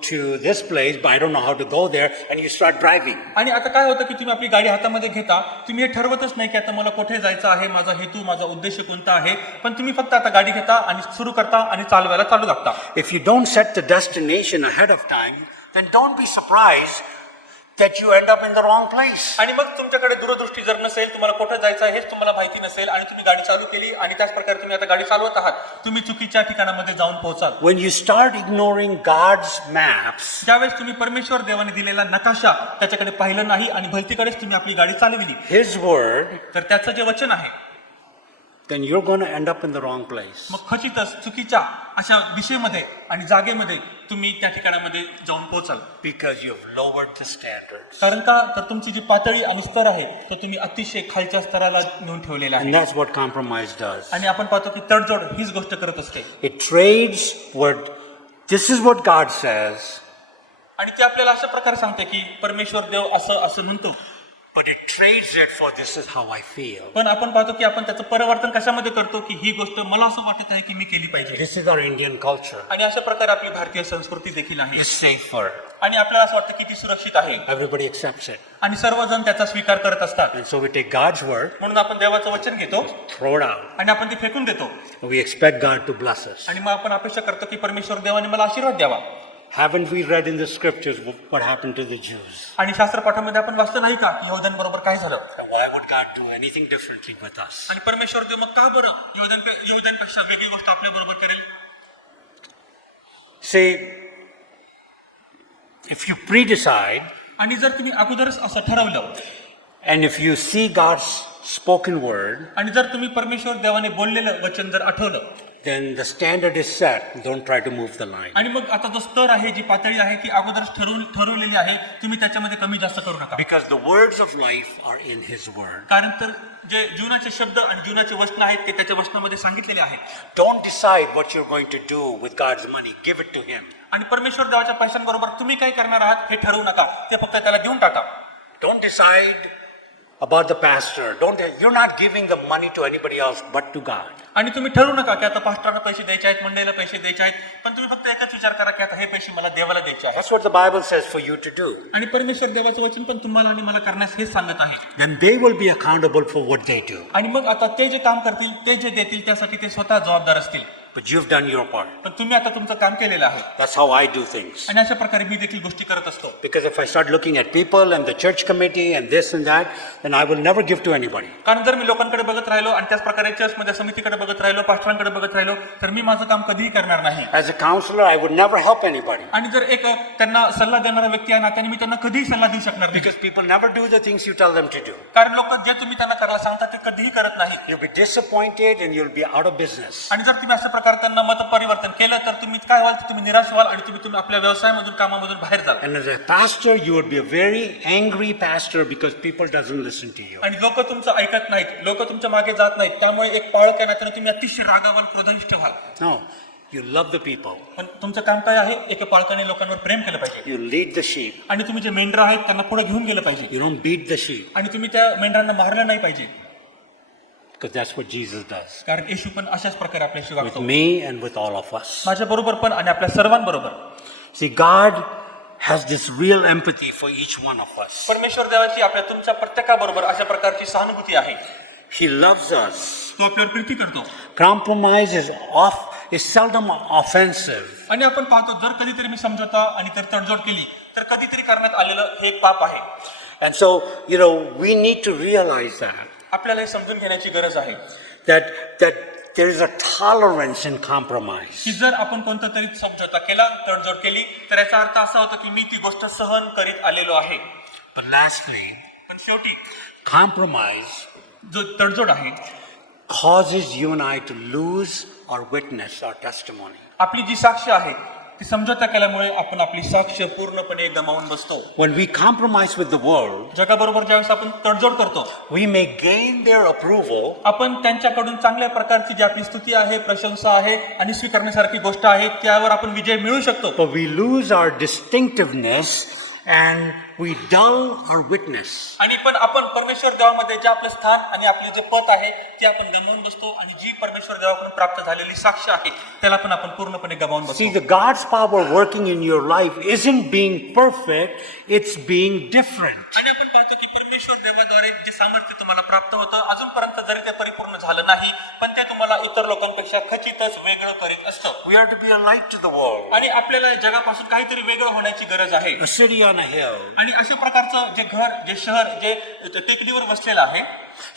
to this place, but I don't know how to go there, and you start driving. आणि आता काय होतं की तुम्ही आपली गाडी हातामध्ये घेता, तुम्ही हे ठरवतच नाही की आता मला कुठे जायचं आहे, माझा हेतू, माझा उद्देश कोणता आहे, पण तुम्ही फक्त आता गाडी घेता आणि सुरू करता आणि चालवायला चालू लागता. If you don't set the destination ahead of time, then don't be surprised that you end up in the wrong place. आणि मग तुमच्याकडे दूरदृष्टी जर नसेल, तुम्हाला कुठे जायचं आहे हेच तुम्हाला माहिती नसेल आणि तुम्ही गाडी चालू केली आणि त्याच प्रकारे तुम्ही आता गाडी चालवत आहात, तुम्ही चुकीच्या ठिकाणामध्ये जाऊन पोहोचाल. When you start ignoring God's maps, ज्यावेळेस तुम्ही परमेश्वर देवाने दिलेला नकाशा त्याच्याकडे पाहिलं नाही आणि भलतीकडेच तुम्ही आपली गाडी चालविली, His word, तर त्याचं जे वचन आहे then you're going to end up in the wrong place. मग खचितच चुकीच्या अशा दिशेमध्ये आणि जागेमध्ये तुम्ही त्या ठिकाणामध्ये जाऊन पोहोचाल. Because you've lowered the standards. कारण का तर तुमची जी पातळी आणि स्तर आहे तो तुम्ही अतिशय खालच्या स्तराला नेऊन ठेवलेला And आहे. that's what compromise does. आणि आपण पाहतो की तडजोड हीच गोष्ट करत असते. It trades what, this is what God says, आणि ते आपल्याला अशा प्रकारे सांगते की परमेश्वर देव असं असं म्हणतो, but it trades it for this is how I feel. पण आपण पाहतो की आपण त्याचं परिवर्तन कशामध्ये करतो की ही गोष्ट मला असं वाटत आहे की मी केली पाहिजे. This is our Indian culture. आणि अशा प्रकारे आपली भारतीय संस्कृती देखील आहे It's safer. आणि आपल्याला असं वाटतं की ती सुरक्षित आहे Everybody accepts it. आणि सर्वजण त्याचा स्वीकार करत असतात. And so we take God's word, म्हणून आपण देवाचं वचन घेतो throw it out. आणि आपण ते फेकून देतो We expect God to bless us. आणि मग आपण अपेक्षा करतो की परमेश्वर देवाने मला आशीर्वाद द्यावा. Haven't we read in the scriptures what happened to the Jews? आणि शास्त्रपाठामध्ये आपण वाचलं नाही का की यहूद्यांबरोबर काय झालं And why would God do anything differently with us? आणि परमेश्वर देव मग का बरं यहूद्यांपेक्षा वेगळी गोष्ट आपल्या बरोबर करेल. See, if you pre-decide, आणि जर तुम्ही अगोदरच असं ठरवलं and if you see God's spoken word, आणि जर तुम्ही परमेश्वर देवाने बोललेलं वचन जर आठवलं, then the standard is set. Don't try to move the line. आणि मग आता जो स्तर आहे, जी पातळी आहे ती अगोदरच ठरवलेली आहे, तुम्ही त्याच्यामध्ये कमी जास्त करू नका. Because the words of life are in His word. कारण तर जे जीवनाचे शब्द आणि जीवनाचे वचन आहेत ते त्याच्या वचनामध्ये सांगितलेले आहेत. Don't decide what you're going to do with God's money. Give it to Him. आणि परमेश्वर देवाच्या पैशांबरोबर तुम्ही काय करणार आहात हे ठरवू नका, ते फक्त त्याला देऊन टाका. Don't decide about the pastor. You're not giving the money to anybody else but to God. आणि तुम्ही ठरवू नका की आता पास्टरला पैसे द्यायचे आहेत, मंडळीला पैसे द्यायचे आहेत, पण तुम्ही फक्त एकच विचार करा की आता हे पैसे मला देवाला द्यायचे आहेत. That's what the Bible says for you to do. आणि परमेश्वर देवाचं वचन पण तुम्हाला आणि मला करण्यास हेच सांगत आहे. Then they will be accountable for what they do. आणि मग आता ते जे काम करतील, ते जे देतील, त्यासाठी ते स्वतः जबाबदार असतील. But you've done your part. पण तुम्ही आता तुमचं काम केलेलं आहे. That's how I do things. आणि अशा प्रकारे मी देखील गोष्टी करत असतो. Because if I start looking at people and the church committee and this and that, then I will never give to anybody. कारण जर मी लोकांकडे बघत राहिलो आणि त्याच प्रकारे चर्चमध्ये समितीकडे बघत राहिलो, पास्टरांकडे बघत राहिलो, तर मी माझं काम कधीही करणार नाही. As a counselor, I would never help anybody. आणि जर एक त्यांना सल्ला देणारा व्यक्ती आहे ना, त्याने मी त्यांना कधीही सल्ला देऊ शकणार नाही. Because people never do the things you tell them to do. कारण लोक जे तुम्ही त्यांना करायला सांगता ते कधीही करत नाही. You'll be disappointed and you'll be out of business. आणि जर तुम्ही अशा प्रकारे त्यांना मत परिवर्तन केलं तर तुम्ही काय व्हाल, तुम्ही निराश व्हाल आणि तुम्ही आपल्या व्यवसायामधून कामामधून बाहेर जाल. And as a pastor, you would be a very angry pastor because people doesn't listen to you. आणि लोक तुमचं ऐकत नाहीत, लोक तुमच्या मागे जात नाहीत, त्यामुळे एक पाळक नात्याने तुम्ही अतिशय रागावाल, क्रोधाविष्ट व्हाल. No, you love the people. पण तुमचं काम काय आहे, एका पाळकाने लोकांवर प्रेम केलं पाहिजे. You lead the sheep. आणि तुम्ही जे मेंढरं आहेत त्यांना पुढे घेऊन गेलं पाहिजे. You don't beat the sheep आणि तुम्ही त्या मेंढरांना मारलं नाही पाहिजे. because that's what Jesus does. कारण येशू पण अशाच प्रकारे आपल्याशी With वागतो, me and with all of us. माझ्या बरोबर पण आणि आपल्या सर्वांबरोबर. See, God has this real empathy for each one of us. परमेश्वर देवाची आपल्या तुमच्या प्रत्येकाबरोबर अशा प्रकारची सहानुभूती आहे. He loves us. तो आपल्यावर प्रीती करतो. Compromise is seldom offensive. आणि आपण पाहतो जर कधीतरी मी समझोता आणि तर तडजोड केली तर कधीतरी करण्यात आलेलं हे एक पाप आहे. And so, we need to realize that आपल्याला हे समजून घेण्याची गरज आहे that there is a tolerance in compromise. की जर आपण कोणता तरी समझोता केला, तडजोड केली, तर याचा अर्थ असा होता की मी ती गोष्ट सहन करीत आलेलो आहे. But lastly, पण शेवटी compromise जो तडजोड आहे causes you and I to lose our witness, our testimony. आपली जी साक्ष आहे ती समझोता केल्यामुळे आपण आपली साक्ष पूर्णपणे गमावून बसतो. When we compromise with the world, जगाबरोबर ज्यावेळेस आपण तडजोड करतो, we may gain their approval, आपण त्यांच्याकडून चांगल्या प्रकारची जी आपली स्तुती आहे, प्रशंसा आहे आणि स्वीकारण्यासारखी गोष्ट आहे, त्यावर आपण विजय मिळू शकतो. but we lose our distinctiveness and we dull our witness. आणि पण आपण परमेश्वर देवामध्ये जे आपलं स्थान आणि आपले जे पद आहे ते आपण गमावून बसतो आणि जी परमेश्वर देवाकडून प्राप्त झालेली साक्ष आहे त्याला पण आपण पूर्णपणे गमावून See, बसतो. the God's power working in your life isn't being perfect, it's being different. आणि आपण पाहतो की परमेश्वर देवाद्वारे जे सामर्थ्य तुम्हाला प्राप्त होतं अजूनपर्यंत जरी ते परिपूर्ण झालं नाही, पण ते तुम्हाला इतर लोकांपेक्षा खचितच वेगळं करीत असतं. We are to be a light to the world, आणि आपल्याला जगापासून काहीतरी वेगळं होण्याची गरज आहे. a city on a hill. आणि अशा प्रकारचं जे घर, जे शहर, जे टेकडीवर बसलेलं आहे.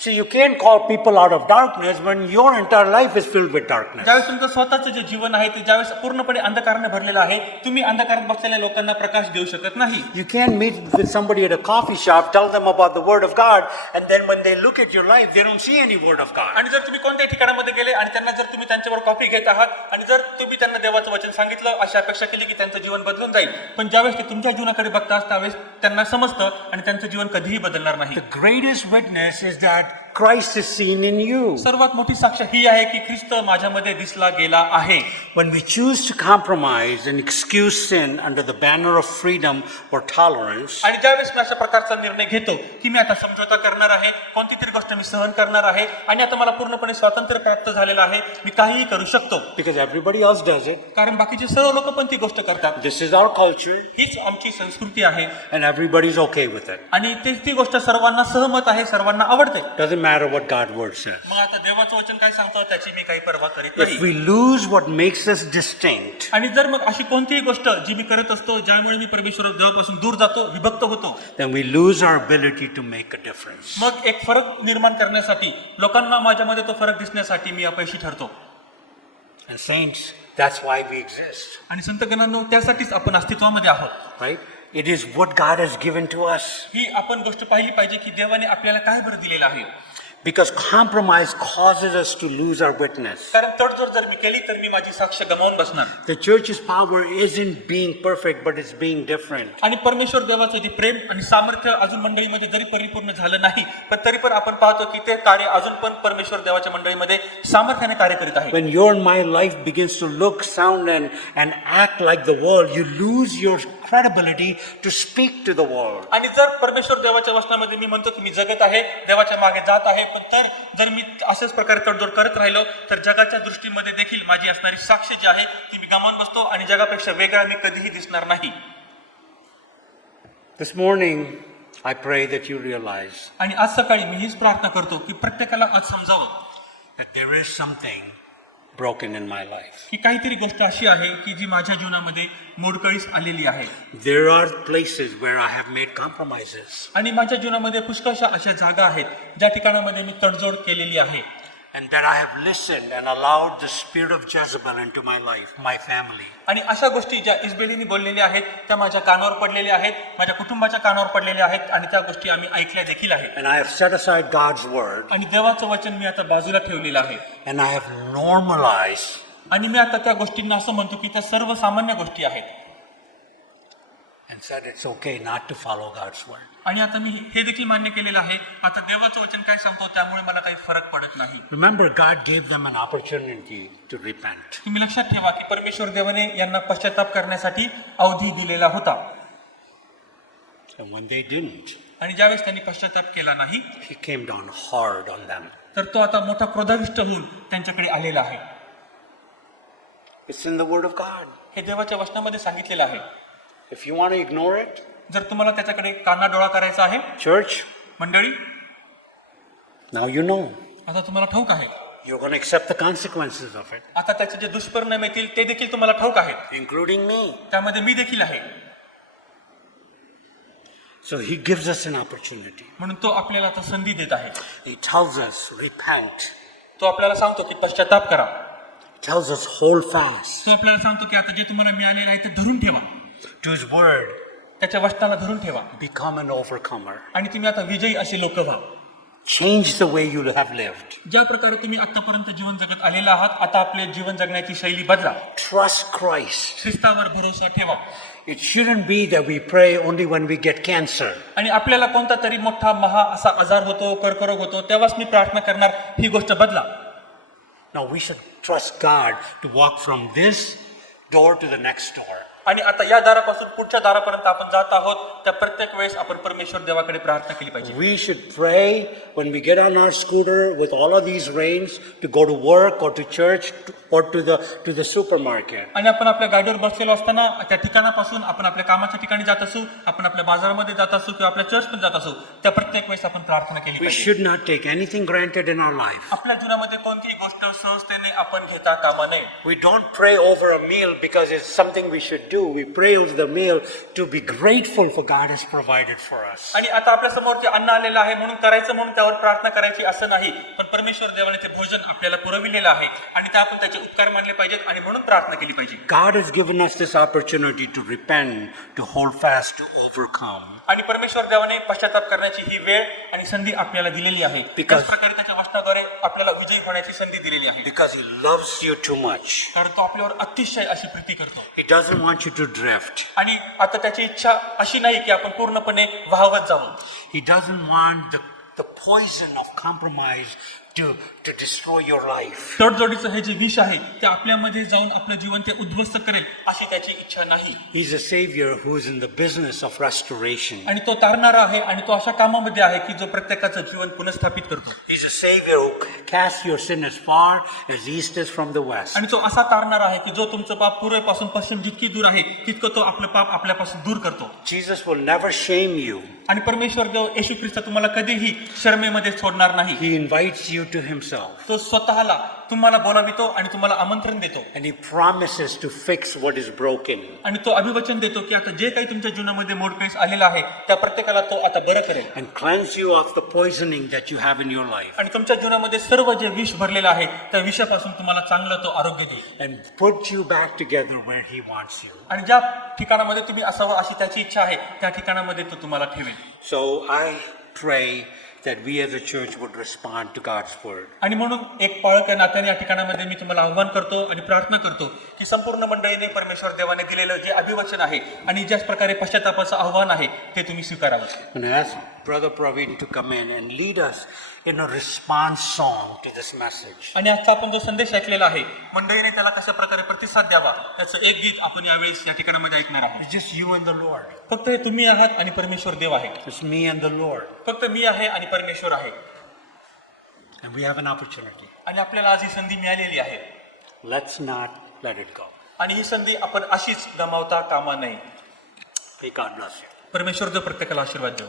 See, you can't call people out of darkness when your entire life is filled with darkness. ज्यावेळेस तुमचं स्वतःचं जे जीवन आहे ते ज्यावेळेस पूर्णपणे अंधकाराने भरलेलं आहे, तुम्ही अंधकारात बसलेल्या लोकांना प्रकाश देऊ शकत नाही. You can't meet with somebody at a coffee shop, tell them about the word of God, and then when they look at your life, they don't see any word of God. आणि जर तुम्ही कोणत्याही ठिकाणामध्ये गेले आणि त्यांना जर तुम्ही त्यांच्यावर कॉफी घेत आहात आणि जर तुम्ही त्यांना देवाचं वचन सांगितलं, अशी अपेक्षा केली की त्यांचं जीवन बदलून जाईल, पण ज्यावेळेस ते तुमच्या जीवनाकडे बघतात त्यावेळेस त्यांना समजतं आणि त्यांचं जीवन कधीही बदलणार नाही. The greatest witness is that Christ is seen in you. सर्वात मोठी साक्ष ही आहे की ख्रिस्त माझ्यामध्ये दिसला गेला आहे. When we choose to compromise and excuse sin under the banner of freedom or tolerance, आणि ज्यावेळेस मी अशा प्रकारचा निर्णय घेतो की मी आता समझोता करणार आहे, कोणती तरी गोष्ट मी सहन करणार आहे आणि आता मला पूर्णपणे स्वातंत्र्य प्राप्त झालेलं आहे, मी काहीही करू शकतो, because everybody else does it, कारण बाकीचे सर्व लोक पण ती गोष्ट करतात, this is our culture, हीच आमची संस्कृती आहे and everybody's okay with it. आणि ती गोष्ट सर्वांना सहमत आहे, सर्वांना आवडते. Doesn't matter what God's word says. मग आता देवाचं वचन काय सांगतो त्याची मी काही पर्वा करीत If नाही. we lose what makes us distinct, आणि जर मग अशी कोणतीही गोष्ट जी मी करत असतो ज्यामुळे मी परमेश्वर देवापासून दूर जातो, विभक्त होतो, then we lose our ability to make a difference. मग एक फरक निर्माण करण्यासाठी, लोकांना माझ्यामध्ये तो फरक दिसण्यासाठी मी अपयशी ठरतो. And saints, that's why we exist, आणि संतगणांनो त्यासाठीच आपण अस्तित्वामध्ये आहोत. right? It is what God has given to us. ही आपण गोष्ट पाहिली पाहिजे की देवाने आपल्याला काय बरं दिलेलं आहे. Because compromise causes us to lose our witness. कारण तडजोड जर मी केली तर मी माझी साक्ष गमावून बसणार. The church's power isn't being perfect, but it's being different. आणि परमेश्वर देवाचं जे प्रेम आणि सामर्थ्य अजून मंडळीमध्ये जरी परिपूर्ण झालं नाही, पण तरी पण आपण पाहतो की ते कार्य अजून पण परमेश्वर देवाच्या मंडळीमध्ये सामर्थ्याने कार्य करीत आहे. When your and my life begins to look, sound, and act like the world, you lose your credibility to speak to the world. आणि जर परमेश्वर देवाच्या वचनामध्ये मी म्हणतो की मी जगत आहे, देवाच्या मागे जात आहे, पण जर मी अशाच प्रकारे तडजोड करत राहिलो तर जगाच्या दृष्टीमध्ये देखील माझी असणारी साक्ष जी आहे ती मी गमावून बसतो आणि जगापेक्षा वेगळा मी कधीही दिसणार नाही. This morning, I pray that you realize आणि आज सकाळी मी हीच प्रार्थना करतो की प्रत्येकाला आज समजावं that there is something broken in my life. की काहीतरी गोष्ट अशी आहे की जी माझ्या जीवनामध्ये मोडकळीस आलेली आहे. There are places where I have made compromises. आणि माझ्या जीवनामध्ये पुष्कळशा अशा जागा आहेत ज्या ठिकाणामध्ये मी तडजोड केलेली आहे And that I have listened and allowed the spirit of Jezebel into my life, my family. आणि अशा गोष्टी ज्या इस्बेलीने बोललेल्या आहेत त्या माझ्या कानावर पडलेल्या आहेत, माझ्या कुटुंबाच्या कानावर पडलेल्या आहेत आणि त्या गोष्टी आम्ही ऐकल्या देखील आहेत. And I have set aside God's word आणि देवाचं वचन मी आता बाजूला ठेवलेलं आहे and I have normalized आणि मी आता त्या गोष्टींना असं म्हणतो की त्या सर्वसामान्य गोष्टी आहेत and said it's okay not to follow God's word. आणि आता मी हे देखील मान्य केलेलं आहे आता देवाचं वचन काय सांगतो त्यामुळे मला काही फरक पडत नाही. Remember, God gave them an opportunity to repent. तुम्ही लक्षात ठेवा की परमेश्वर देवाने यांना पश्चाताप करण्यासाठी अवधी दिलेला होता And when they didn't, आणि ज्यावेळेस त्यांनी पश्चाताप केला नाही He came down hard on them. तर तो आता मोठा क्रोधाविष्ट होऊन त्यांच्याकडे आलेला आहे. It's in the word of God. हे देवाच्या वचनामध्ये सांगितलेलं आहे. If you want to ignore it, जर तुम्हाला त्याच्याकडे कानाडोळा करायचा आहे church, मंडळी now you know. आता तुम्हाला ठाऊक आहे You're going to accept the consequences of it, आता त्याचे जे दुष्परिणाम येतील ते देखील तुम्हाला ठाऊक आहेत, including me. त्यामध्ये मी देखील आहे. So He gives us an opportunity. म्हणून तो आपल्याला आता संधी देत आहे. He tells us, repent. तो आपल्याला सांगतो की पश्चाताप करा. He tells us, hold fast तो आपल्याला सांगतो की आता जे तुम्हाला मिळालेलं आहे ते धरून ठेवा, to His word. त्याच्या वचनाला धरून ठेवा Become an overcomer. आणि तुम्ही आता विजयी असे लोक व्हा. Change the way you have lived. ज्या प्रकारे तुम्ही आतापर्यंत जीवन जगत आलेला आहात आता आपले जीवन जगण्याची शैली बदला. Trust Christ. ख्रिस्तावर भरोसा ठेवा. It shouldn't be that we pray only when we get cancer. आणि आपल्याला कोणता तरी मोठा महा असा आजार होतो, कर्करोग होतो तेव्हाच मी प्रार्थना करणार, ही गोष्ट बदला. No, we should trust God to walk from this door to the next door. आणि आता या दारापासून पुढच्या दारापर्यंत आपण जात आहोत त्या प्रत्येक वेळेस आपण परमेश्वर देवाकडे प्रार्थना केली पाहिजे. We should pray when we get on our scooter with all of these reins to go to work or to church or to the supermarket. आणि आपण आपल्या गाडीवर बसलेलो असताना त्या ठिकाणापासून आपण आपल्या कामाच्या ठिकाणी जात असू, आपण आपल्या बाजारामध्ये जात असू किंवा आपल्या चर्च मध्ये जात असू, त्या प्रत्येक वेळेस आपण प्रार्थना केली We पाहिजे. should not take anything granted in our life. आपल्या जीवनामध्ये कोणतीही गोष्ट सहजतेने आपण घेता कामा नये. We don't pray over a meal because it's something we should do. We pray over the meal to be grateful for God has provided for us. आणि आता आपल्या समोर जे अन्न आलेलं आहे म्हणून करायचं म्हणून त्यावर प्रार्थना करायची असं नाही, पण परमेश्वर देवाने ते भोजन आपल्याला पुरविलेलं आहे आणि ते आपण त्याचे उपकार मानले पाहिजेत आणि म्हणून प्रार्थना केली पाहिजे. God has given us this opportunity to repent, to hold fast, to overcome. आणि परमेश्वर देवाने पश्चाताप करण्याची ही वेळ आणि संधी आपल्याला दिलेली आहे. त्याच प्रकारे त्याच्या वचनाद्वारे आपल्याला विजयी होण्याची संधी दिलेली आहे. Because He loves you too much. कारण तो आपल्यावर अतिशय अशी प्रीती करतो. He doesn't want you to drift. आणि आता त्याची इच्छा अशी नाही की आपण पूर्णपणे वाहवत जाऊ. He doesn't want the poison of compromise to destroy your life. तडजोडीचं हे जे विष आहे ते आपल्यामध्ये जाऊन आपलं जीवन ते उद्ध्वस्त करेल अशी त्याची इच्छा नाही. He's a savior who is in the business of restoration. आणि तो तारणारा आहे आणि तो अशा कामामध्ये आहे की जो प्रत्येकाचं जीवन पुनर्स्थापित करतो. He's a savior who casts your sin as far as east is from the west. आणि तो असा तारणारा आहे की जो तुमचं पाप पूर्वेपासून पश्चिम जितकी दूर आहे तितकं तो आपलं पाप आपल्यापासून दूर करतो. Jesus will never shame you. आणि परमेश्वर देव येशू ख्रिस्त तुम्हाला कधीही शर्मेमध्ये सोडणार नाही. He invites you to Himself. तो स्वतःला तुम्हाला बोलावितो आणि तुम्हाला आमंत्रण देतो. And He promises to fix what is broken. आणि तो अभिवचन देतो की आता जे काही तुमच्या जीवनामध्ये मोडकळीस आलेला आहे त्या प्रत्येकाला तो आता बरं करेल. And cleanse you of the poisoning that you have in your life. आणि तुमच्या जीवनामध्ये सर्व जे विष भरलेलं आहे त्या विषापासून तुम्हाला चांगलं तो आरोग्य देईल. And put you back together where He wants you. आणि ज्या ठिकाणामध्ये तुम्ही असावं अशी त्याची इच्छा आहे त्या ठिकाणामध्ये तो तुम्हाला ठेवेल. So I pray that we as a church would respond to God's word. आणि म्हणून एक पाळक या नात्याने या ठिकाणामध्ये मी तुम्हाला आव्हान करतो आणि प्रार्थना करतो की संपूर्ण मंडळीने परमेश्वर देवाने दिलेलं जे अभिवचन आहे आणि ज्याच प्रकारे पश्चातापाचं आव्हान आहे ते तुम्ही स्वीकारावं. And I ask Brother Praveen to come in and lead us in a response song to this message. आणि आजचा आपण जो संदेश ऐकलेला आहे मंडळीने त्याला कशा प्रकारे प्रतिसाद द्यावा त्याचं एक गीत आपण यावेळेस या ठिकाणामध्ये ऐकणार आहोत. It's just you and the Lord. फक्त हे तुम्ही आहात आणि परमेश्वर देव आहे. It's me and the Lord. फक्त मी आहे आणि परमेश्वर आहे. And we have an opportunity. आणि आपल्याला आज ही संधी मिळालेली आहे Let's not let it go. आणि ही संधी आपण अशीच गमावता कामा नये. May God bless you. परमेश्वर जो प्रत्येकाला आशीर्वाद देऊ.